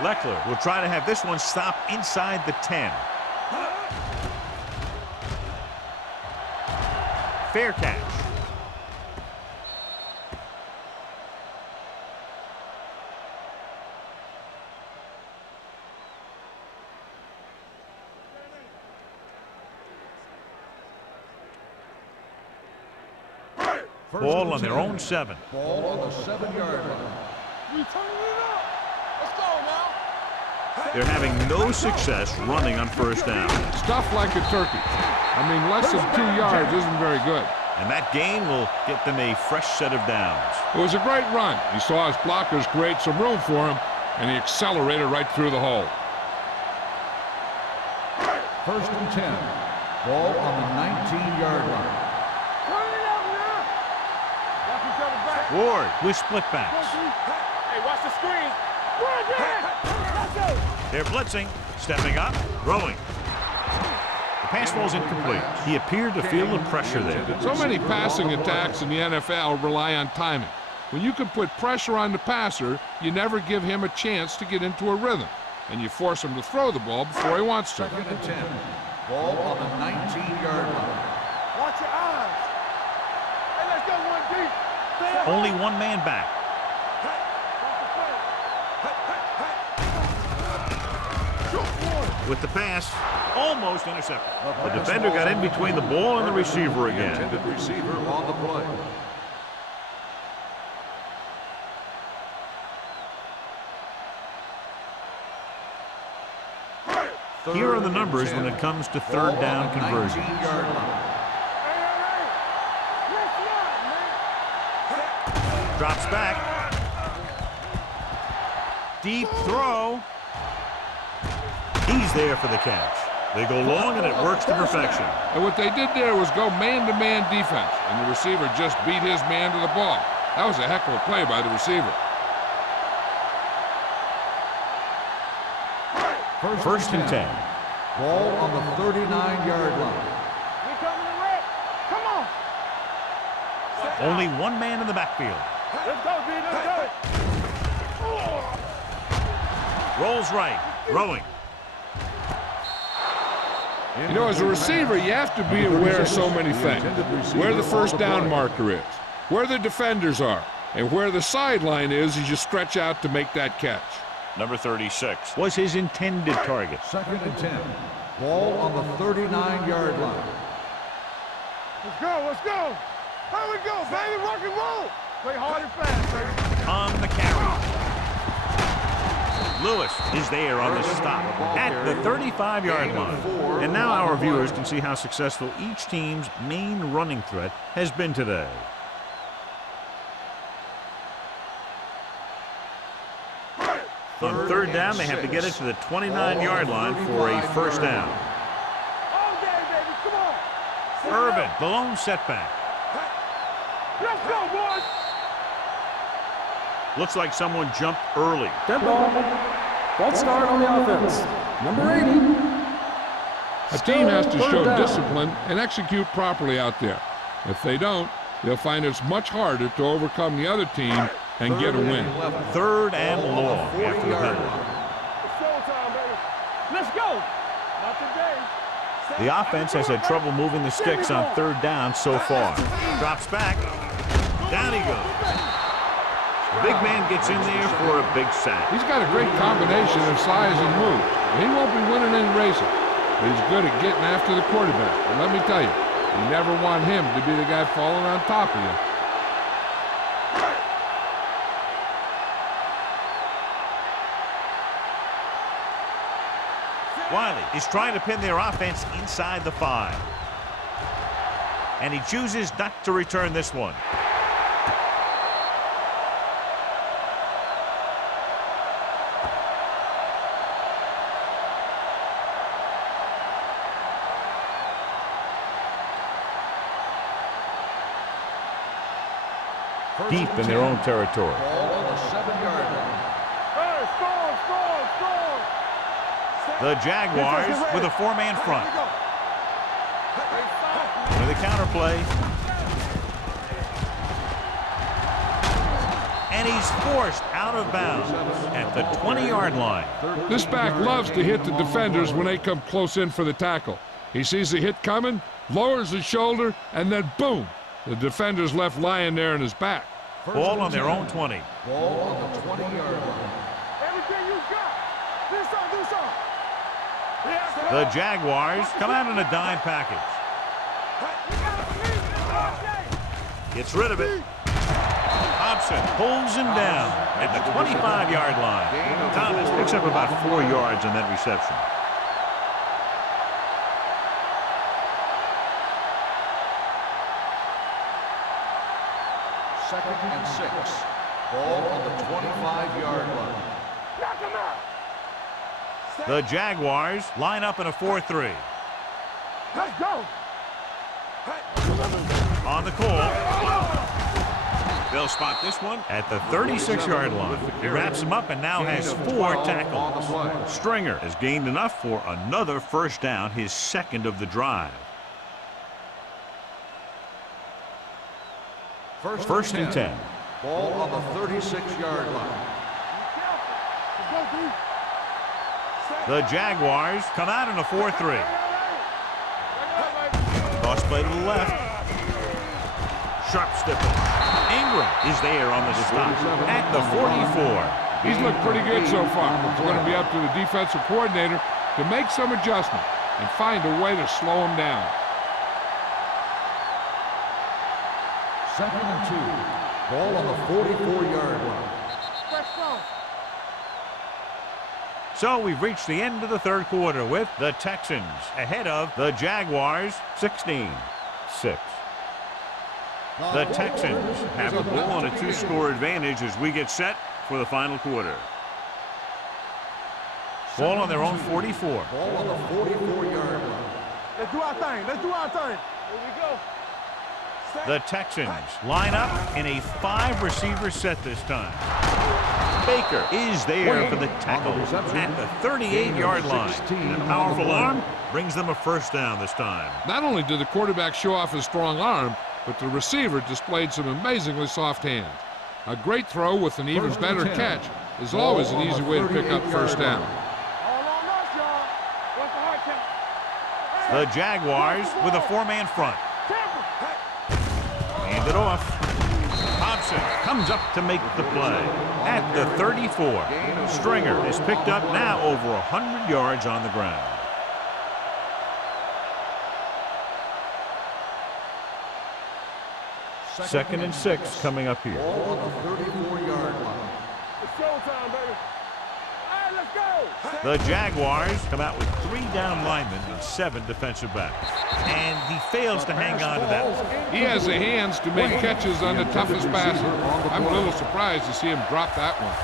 Leckler will try to have this one stop inside the 10. Fair catch. Ball on their own 7. Ball on the 7-yard line. We turning it up. Let's go now. They're having no success running on 1st down. Stuff like a turkey. I mean, less than 2 yards isn't very good. And that gain will get them a fresh set of downs. It was a great run. He saw his blockers create some room for him, and he accelerated right through the hole. First and 10. Ball on the 19-yard line. Turn it up now. Watch each other back. Ward with split backs. Hey, watch the screen. Run again. Let's go. They're blitzing, stepping up, throwing. The pass ball's incomplete. He appeared to feel the pressure there. So many passing attacks in the NFL rely on timing. When you can put pressure on the passer, you never give him a chance to get into a rhythm, and you force him to throw the ball before he wants to. Second and 10. Ball on the 19-yard line. Watch your eyes. Hey, let's go one deep. Stay up. Only one man back. With the pass, almost intercepted. The defender got in between the ball and the receiver again. Intended receiver on the play. Here are the numbers when it comes to 3rd down conversions. 19-yard line. Drops back. Deep throw. He's there for the catch. They go long and it works to perfection. And what they did there was go man-to-man defense, and the receiver just beat his man to the ball. That was a heck of a play by the receiver. First and 10. Ball on the 39-yard line. We coming to wreck. Come on. Only one man in the backfield. Let's go, B. Let's go. Rolls right. Throwing. You know, as a receiver, you have to be aware of so many things. Where the 1st down marker is, where the defenders are, and where the sideline is as you stretch out to make that catch. Number 36 was his intended target. Second and 10. Ball on the 39-yard line. Let's go. Let's go. There we go, baby. Rock and roll. Play hard and fast, baby. On the carry. Lewis is there on the stop at the 35-yard line. And now our viewers can see how successful each team's main running threat has been today. On 3rd down, they have to get it to the 29-yard line for a 1st down. All day, baby. Come on. Irvin, the lone setback. Let's go, boys. Looks like someone jumped early. Dead ball. False start on the offense. Number 80. A team has to show discipline and execute properly out there. If they don't, they'll find it's much harder to overcome the other team and get a win. 3rd and long after the penalty. It's showtime, baby. Let's go. Not today. The offense has had trouble moving the sticks on 3rd down so far. Drops back. Down he goes. The big man gets in there for a big sack. He's got a great combination of size and moves. He won't be winning any races, but he's good at getting after the quarterback. And let me tell you, you never want him to be the guy falling on top of you. Wiley is trying to pin their offense inside the 5. And he chooses not to return this one. Deep in their own territory. Ball on the 7-yard line. Hey, score. The Jaguars with a 4-man front. With a counterplay. And he's forced out of bounds at the 20-yard line. This back loves to hit the defenders when they come close in for the tackle. He sees the hit coming, lowers his shoulder, and then boom, the defender's left lying there in his back. Ball on their own 20. Ball on the 20-yard line. Everything you got. Do something. The Jaguars come out in a dime package. Gets rid of it. Hobson pulls him down at the 25-yard line. Thomas picks up about 4 yards on that reception. Second and 6. Ball on the 25-yard line. Knock him out. The Jaguars line up in a 4-3. Let's go. On the call. They'll spot this one at the 36-yard line. He wraps him up and now has 4 tackles. Stringer has gained enough for another first down, his 2nd of the drive. First and 10. Ball on the 36-yard line. The Jaguars come out in a 4-3. Toss play to the left. Sharp stipple. Ingram is there on the stop at the 44. He's looked pretty good so far. It's going to be up to the defensive coordinator to make some adjustment and find a way to slow him down. Second and 2. Ball on the 44-yard line. So we've reached the end of the 3rd quarter with the Texans ahead of the Jaguars 16-6. The Texans have the ball on a 2-score advantage as we get set for the final quarter. Ball on their own 44. Ball on the 44-yard line. Let's do our thing. Here we go. The Texans line up in a 5-receiver set this time. Baker is there for the tackle at the 38-yard line. And a powerful arm brings them a first down this time. Not only did the quarterback show off his strong arm, but the receiver displayed some amazingly soft hands. A great throw with an even better catch is always an easy way to pick up first down. All on us, y'all. What's the hard count? The Jaguars with a 4-man front. Hand it off. Hobson comes up to make the play at the 34. Stringer is picked up now over 100 yards on the ground. Second and 6 coming up here. Ball on the 34-yard line. It's showtime, baby. All right, let's go. The Jaguars come out with 3 down linemen and 7 defensive backs. And he fails to hang on to that one. He has the hands to make catches on the toughest passer. I'm a little surprised to see him drop that one.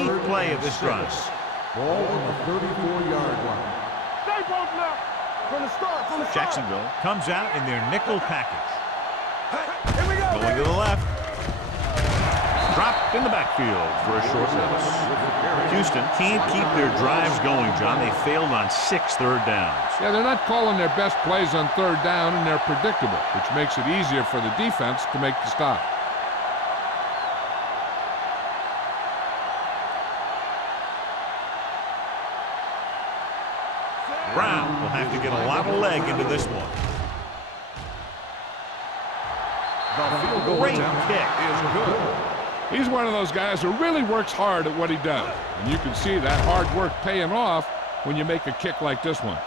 Eighth play of this drive. Ball on the 34-yard line. Stay both left. From the start, from the start. Jacksonville comes out in their nickel package. Here we go, Going to the left. Dropped in the backfield for a short loss. Houston can't keep their drives going, John. They failed on 6 third downs. Yeah, they're not calling their best plays on third down, and they're predictable, which makes it easier for the defense to make the stop. Brown will have to get a lot of leg into this one. The field goal Great attempt kick. is good. He's one of those guys who really works hard at what he does. And you can see that hard work paying off when you make a kick like this one.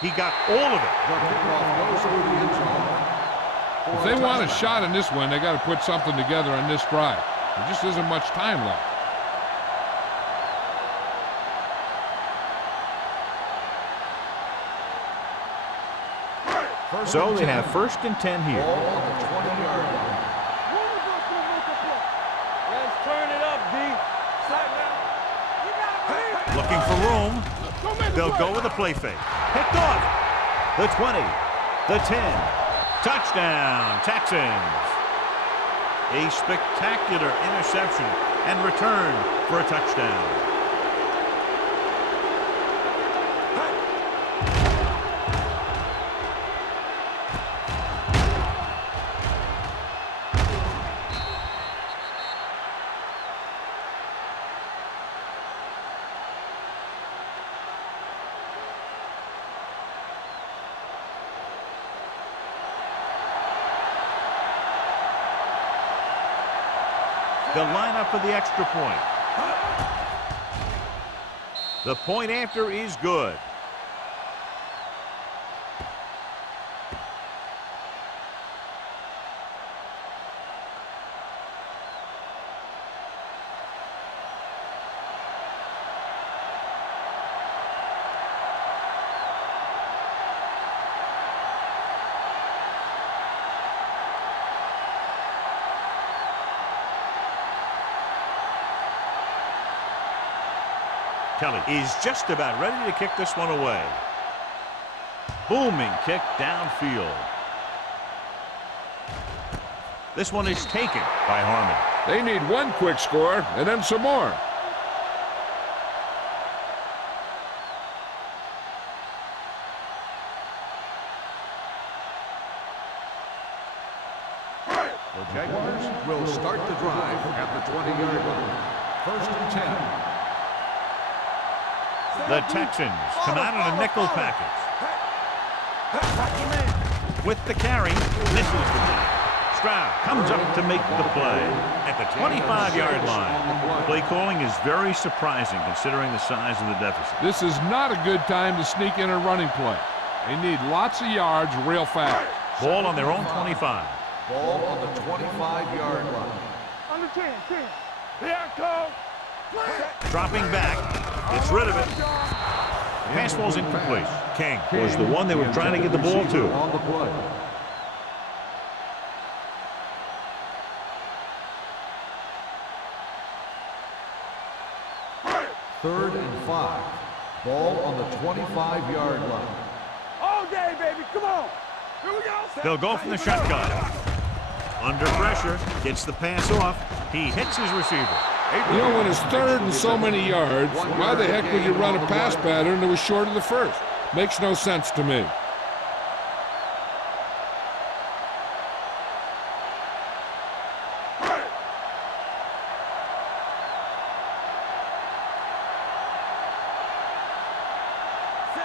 He got all of it. The kickoff goes through the end zone. If they want a shot in this one, they got to put something together on this drive. There just isn't much time left. So they have 1st and 10 here. Ball on the 20-yard line. Let's turn it up, D. Slap now. Looking for room. They'll go with a play fake. Picked off. The 20. The 10. Touchdown, Texans. A spectacular interception and return for a touchdown. They'll line up for the extra point. The point after is good. Kelly is just about ready to kick this one away. Booming kick downfield. This one is taken by Harmon. They need one quick score and then some more. The Jaguars will start the drive at the 20-yard line. 1st and 10. The Texans come out in a nickel package. With the carry, misses the tackle. Stroud comes up to make the play at the 25-yard line. Play calling is very surprising considering the size of the deficit. This is not a good time to sneak in a running play. They need lots of yards real fast. Ball on their own 25. Ball on the 25-yard line. Under 10. Here I come. Dropping back, gets rid of it. Pass ball's incomplete. King was the one they were trying to get the ball to. On the play. Third and 5. Ball on the 25-yard line. All day, baby. Come on. Here we go. They'll go from the shotgun. Under pressure, gets the pass off. He hits his receiver. You know, when it's 3rd and so many yards, why the heck would you run a pass pattern that was short of the first? Makes no sense to me.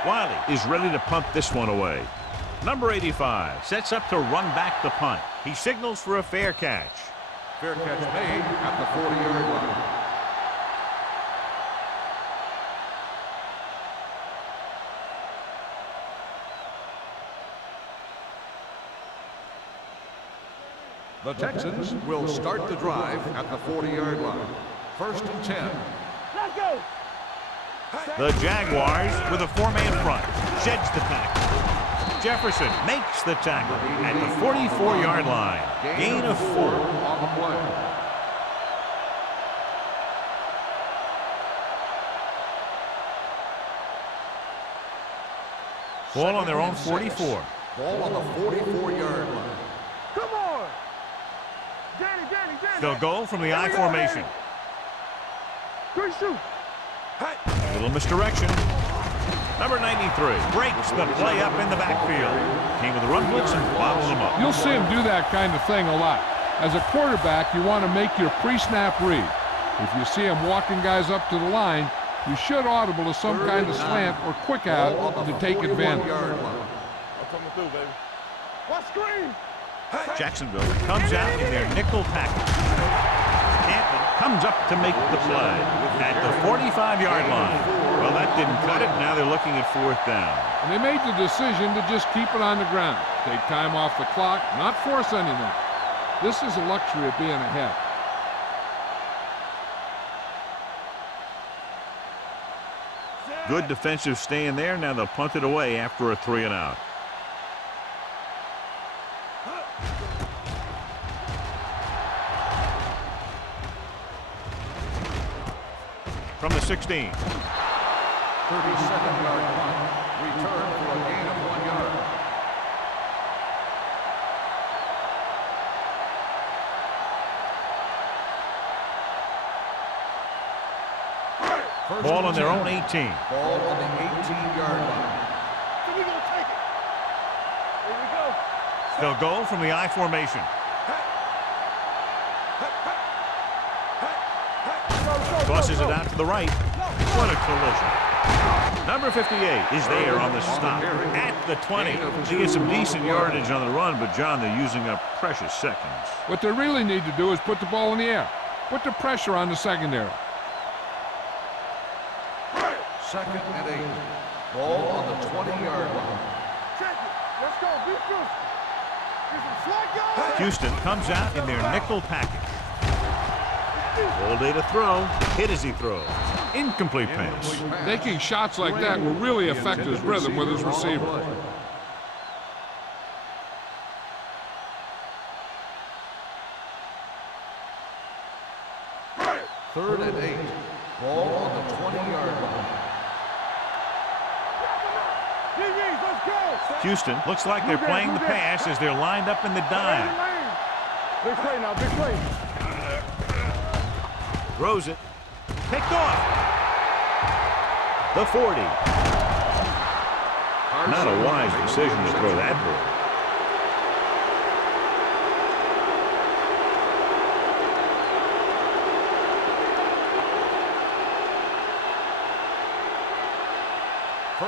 Wiley is ready to punt this one away. Number 85 sets up to run back the punt. He signals for a fair catch. Fair catch made at the 40-yard line. The Texans will start the drive at the 40-yard line. 1st and 10. Let's go. The Jaguars with a four-man front. Sheds the tackle. Jefferson makes the tackle at the 44-yard line. Gain of 4. On the play. Ball on their own 44. Ball on the 44-yard line. Come on. Danny. They'll go from the I formation. Good shoot. Little misdirection. Number 93 breaks the play up in the backfield. Came with a run blitz and bobbles him up. You'll see him do that kind of thing a lot. As a quarterback, you want to make your pre-snap read. If you see him walking guys up to the line, you should audible to some kind of slant or quick out to take advantage. I'm coming through, baby. What screen? Jacksonville comes out in their nickel package. Hampton comes up to make the play at the 45-yard line. Well, that didn't cut it. Now they're looking at 4th down. And they made the decision to just keep it on the ground. Take time off the clock, not force anything. This is a luxury of being ahead. Good defensive stand there. Now they'll punt it away after a 3 and out. From the 16. 37-yard punt. Return for a gain of 1 yard. Ball on their own 18. Ball on the 18-yard line. So we gonna take it. Here we go. They'll go from the I formation. Tosses it out to the right. What a collision. Number 58 is there on the stop at the 20. They get some decent yardage on the run, but, John, they're using up precious seconds. What they really need to do is put the ball in the air. Put the pressure on the secondary. 2nd and 8. Ball on the 20-yard line. Check it. Let's go. Be first. Get some slack, guys. Houston comes out in their nickel package. All day to throw. Hit as he throws. Incomplete pass. Taking shots like that will really affect his rhythm with his receiver. Third and 8. Ball on the 20-yard line. Let's go. Houston looks like they're playing the pass as they're lined up in the dime. Big play now, big play. Throws it. Picked off. The 40. Not a wise decision to throw that ball.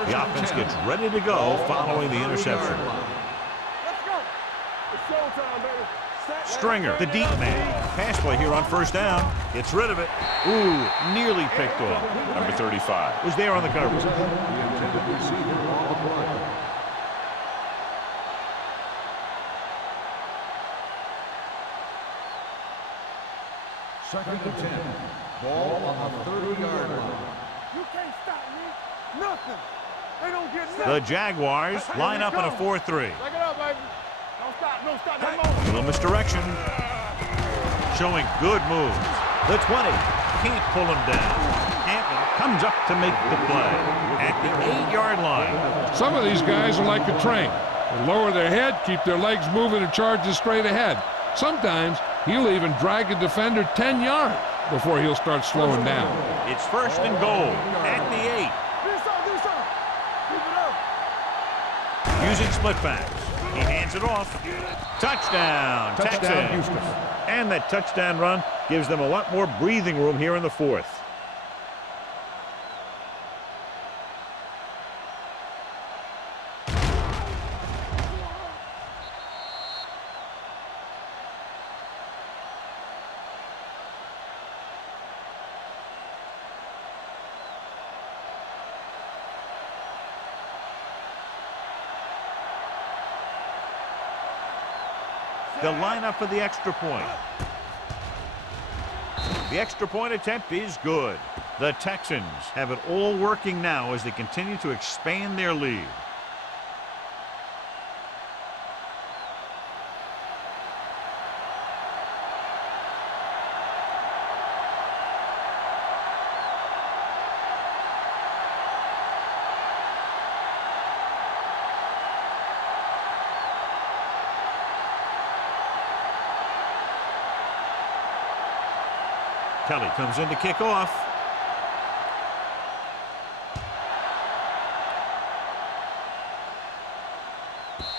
The offense gets ready to go following the interception. Let's go. It's showtime, baby. Stringer, the deep man. Pass play here on 1st down. Gets rid of it. Ooh, nearly picked off. Number 35 was there on the coverage. The intended receiver on the play. Second and 10. Ball on the 30-yard line. You can't stop me. Nothing. They don't get nothing. The Jaguars line up in a 4-3. Take it up, baby. Don't stop, no stop, no more. Little misdirection. Showing good moves. The 20 can't pull him down. Hampton comes up to make the play at the 8-yard line. Some of these guys are like a train. They lower their head, keep their legs moving, and charge straight ahead. Sometimes he'll even drag a defender 10 yards before he'll start slowing down. It's 1st and goal at the 8. Do something. Keep it up. Using split backs. He hands it off. Touchdown, Texans. And that touchdown run gives them a lot more breathing room here in the 4th. They'll line up for the extra point. The extra point attempt is good. The Texans have it all working now as they continue to expand their lead. Kelly comes in to kick off.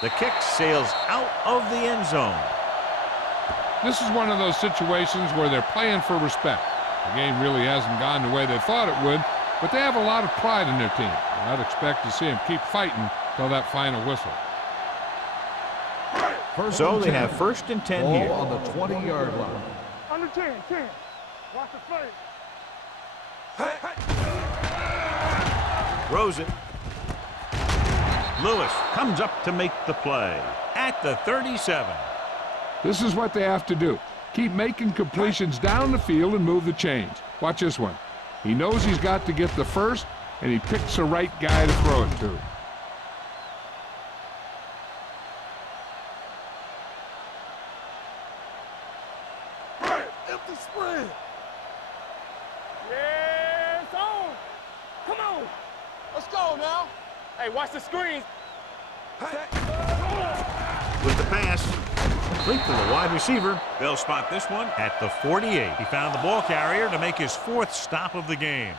The kick sails out of the end zone. This is one of those situations where they're playing for respect. The game really hasn't gone the way they thought it would, but they have a lot of pride in their team. And I'd expect to see them keep fighting till that final whistle. So they have 1st and 10 Ball here. on the 20-yard line. Under 10, 10. Watch the face. Throws it. Lewis comes up to make the play at the 37. This is what they have to do. Keep making completions down the field and move the chains. Watch this one. He knows he's got to get the first, and he picks the right guy to throw it to. Empty spread. Yeah, it's on. Come on. Let's go now. Hey, watch the screen. With the pass, complete to the wide receiver. They'll spot this one at the 48. He found the ball carrier to make his 4th stop of the game.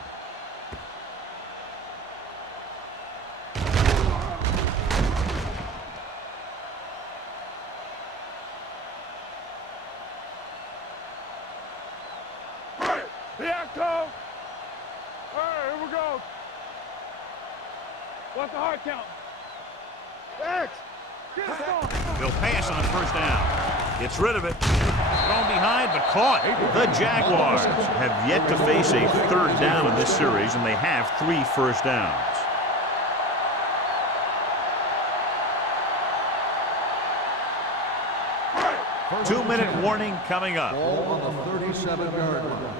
Yeah, go. All right, here we go. What's the hard count? X. Get us going. They'll pass on 1st down. Gets rid of it. Thrown behind, but caught. The Jaguars have yet to face a 3rd down in this series, and they have 3 first downs. Two-minute warning coming up. Ball on the 37-yard line.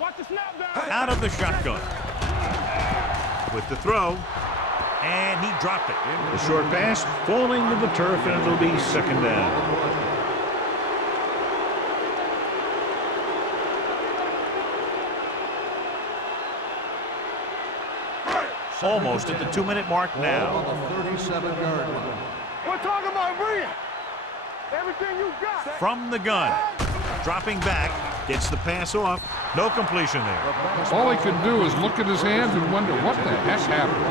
Watch the snap down. Out of the shotgun. With the throw. And he dropped it. The short pass falling to the turf, and it'll be 2nd down. Almost at the 2-minute mark Ball now. on the 37-yard line. We're talking about brilliant. Everything you got. From the gun. Dropping back. Gets the pass off. No completion there. All he could do is look at his hands and wonder what the heck happened.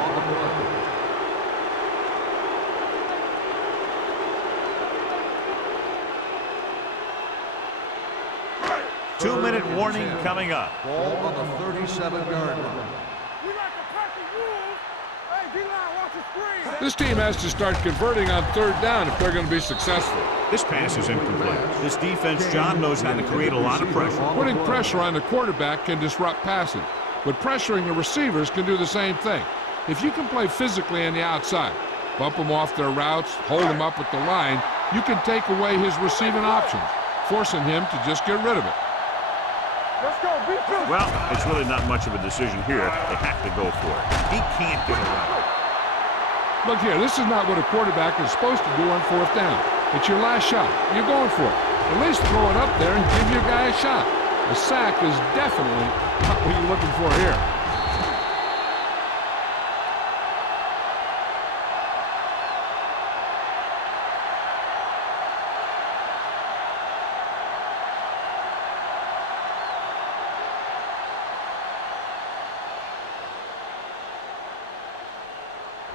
2-minute warning coming up. Ball on the 37-yard line. We like the practice rules. Hey, D-line, watch the screen. This team has to start converting on 3rd down if they're going to be successful. This pass is incomplete. This defense, John, knows how to create a lot of pressure. Putting pressure on the quarterback can disrupt passing, but pressuring the receivers can do the same thing. If you can play physically on the outside, bump them off their routes, hold them up at the line, you can take away his receiving options, forcing him to just get rid of it. Let's go, beat you. Well, it's really not much of a decision here. They have to go for it. He can't get around. Look here, this is not what a quarterback is supposed to do on 4th down. It's your last shot. You're going for it. At least throw it up there and give your guy a shot. A sack is definitely not what you're looking for here.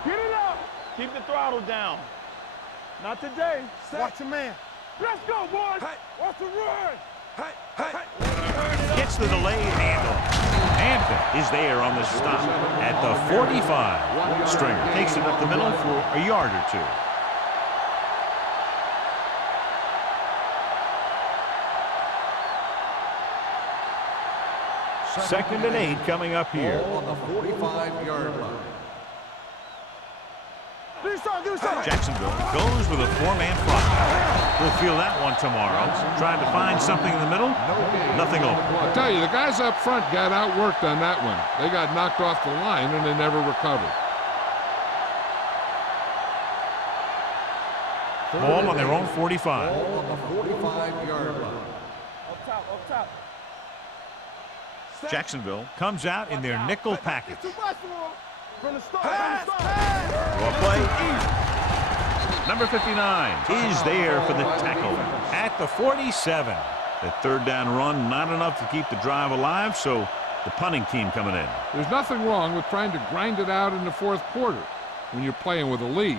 Get it up. Keep the throttle down. Not today. Watch your man. Let's go, boys. Watch the run. Gets the delayed handoff. Hampton is there on the stop at the 45. Stringer takes it up the middle for a yard or 2. Second and 8 coming up here. Ball on the 45-yard line. Jacksonville goes with a four-man front. We'll feel that one tomorrow. Trying to find something in the middle. Nothing open. I tell you, the guys up front got outworked on that one. They got knocked off the line and they never recovered. Ball on their own 45. Ball on the 45-yard line. Up top. Jacksonville comes out in their nickel package. Too much for him. From the start. Draw play. Number 59 is there for the tackle at the 47. The third down run, not enough to keep the drive alive, so the punting team coming in. There's nothing wrong with trying to grind it out in the fourth quarter when you're playing with a lead.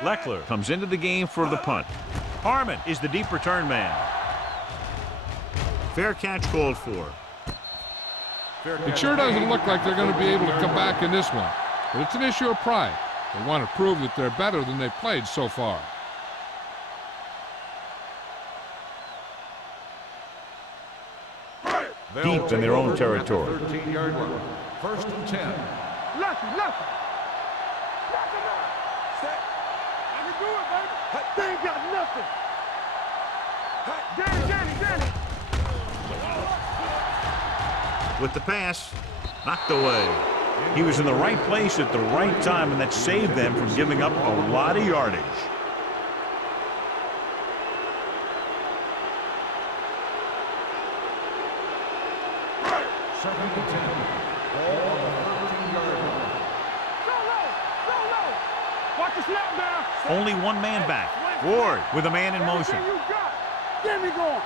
Leckler comes into the game for the punt. Harmon is the deep return man. Fair catch called for. It sure doesn't look like they're going to be able to come back in this one, but it's an issue of pride. They want to prove that they're better than they've played so far. Deep in their own territory. 13-yard line. First and 10. Nothing. Set. I can do it, baby. They ain't got nothing. Danny. With the pass, knocked away. He was in the right place at the right time, and that saved them from giving up a lot of yardage. Second and 10. Ball on the 13-yard line. Go low. Watch the snap down. Only one man back. Ward with a man in motion. Everything you got. Get me going.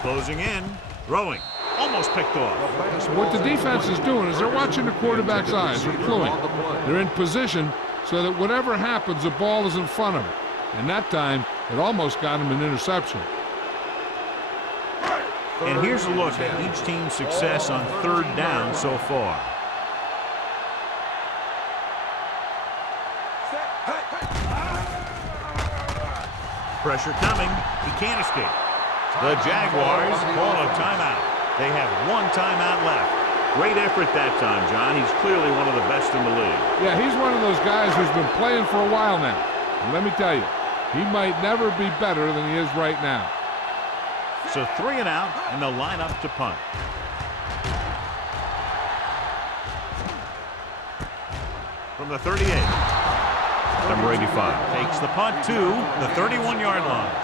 Closing in, throwing, almost picked off. What the defense is doing is they're watching the quarterback's eyes. They're cluing. They're in position so that whatever happens, the ball is in front of them. And that time, it almost got him an interception. And here's a look at each team's success on third down so far. Pressure coming. He can't escape. The Jaguars call a timeout. They have one timeout left. Great effort that time, John. He's clearly one of the best in the league. Yeah, he's one of those guys who's been playing for a while now. And let me tell you, he might never be better than he is right now. So 3 and out, and they'll line up to punt. From the 38, number 85 takes the punt to the 31-yard line.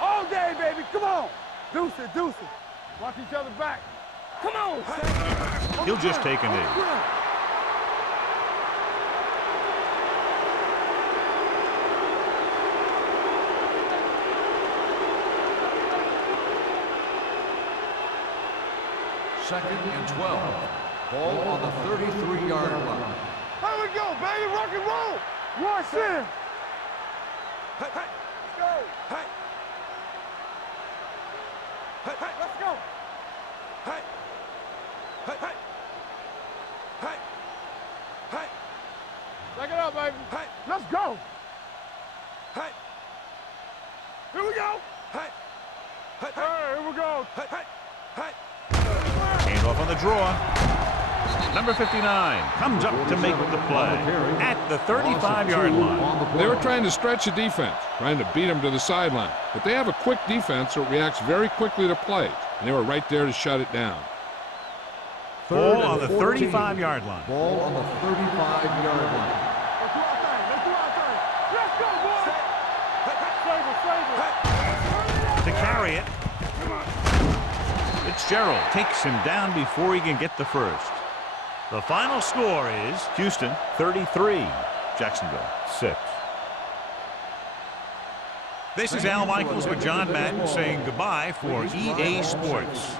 All day, baby. Come on. Deuce it. Watch each other back. Come on. He'll just take a knee. Second and 12. Ball on the 33-yard line. Here we go, baby. Rock and roll. Watch in. Hey. Go. Hey. Let's go. Hey. Back it up, baby. Hey. Let's go. Hey. Here we go. Hey. Here we go. Hey. Hand off on the draw. Number 59 comes up to make the play at the 35-yard line. They were trying to stretch the defense, trying to beat them to the sideline. But they have a quick defense that reacts very quickly to plays, and they were right there to shut it down. Ball on the 35-yard line. Ball on the 35-yard line. Let's do our thing. Let's go, boys. Save it. To carry it, Fitzgerald takes him down before he can get the first. The final score is Houston 33, Jacksonville 6. This is Al Michaels with John Madden saying goodbye for EA Sports.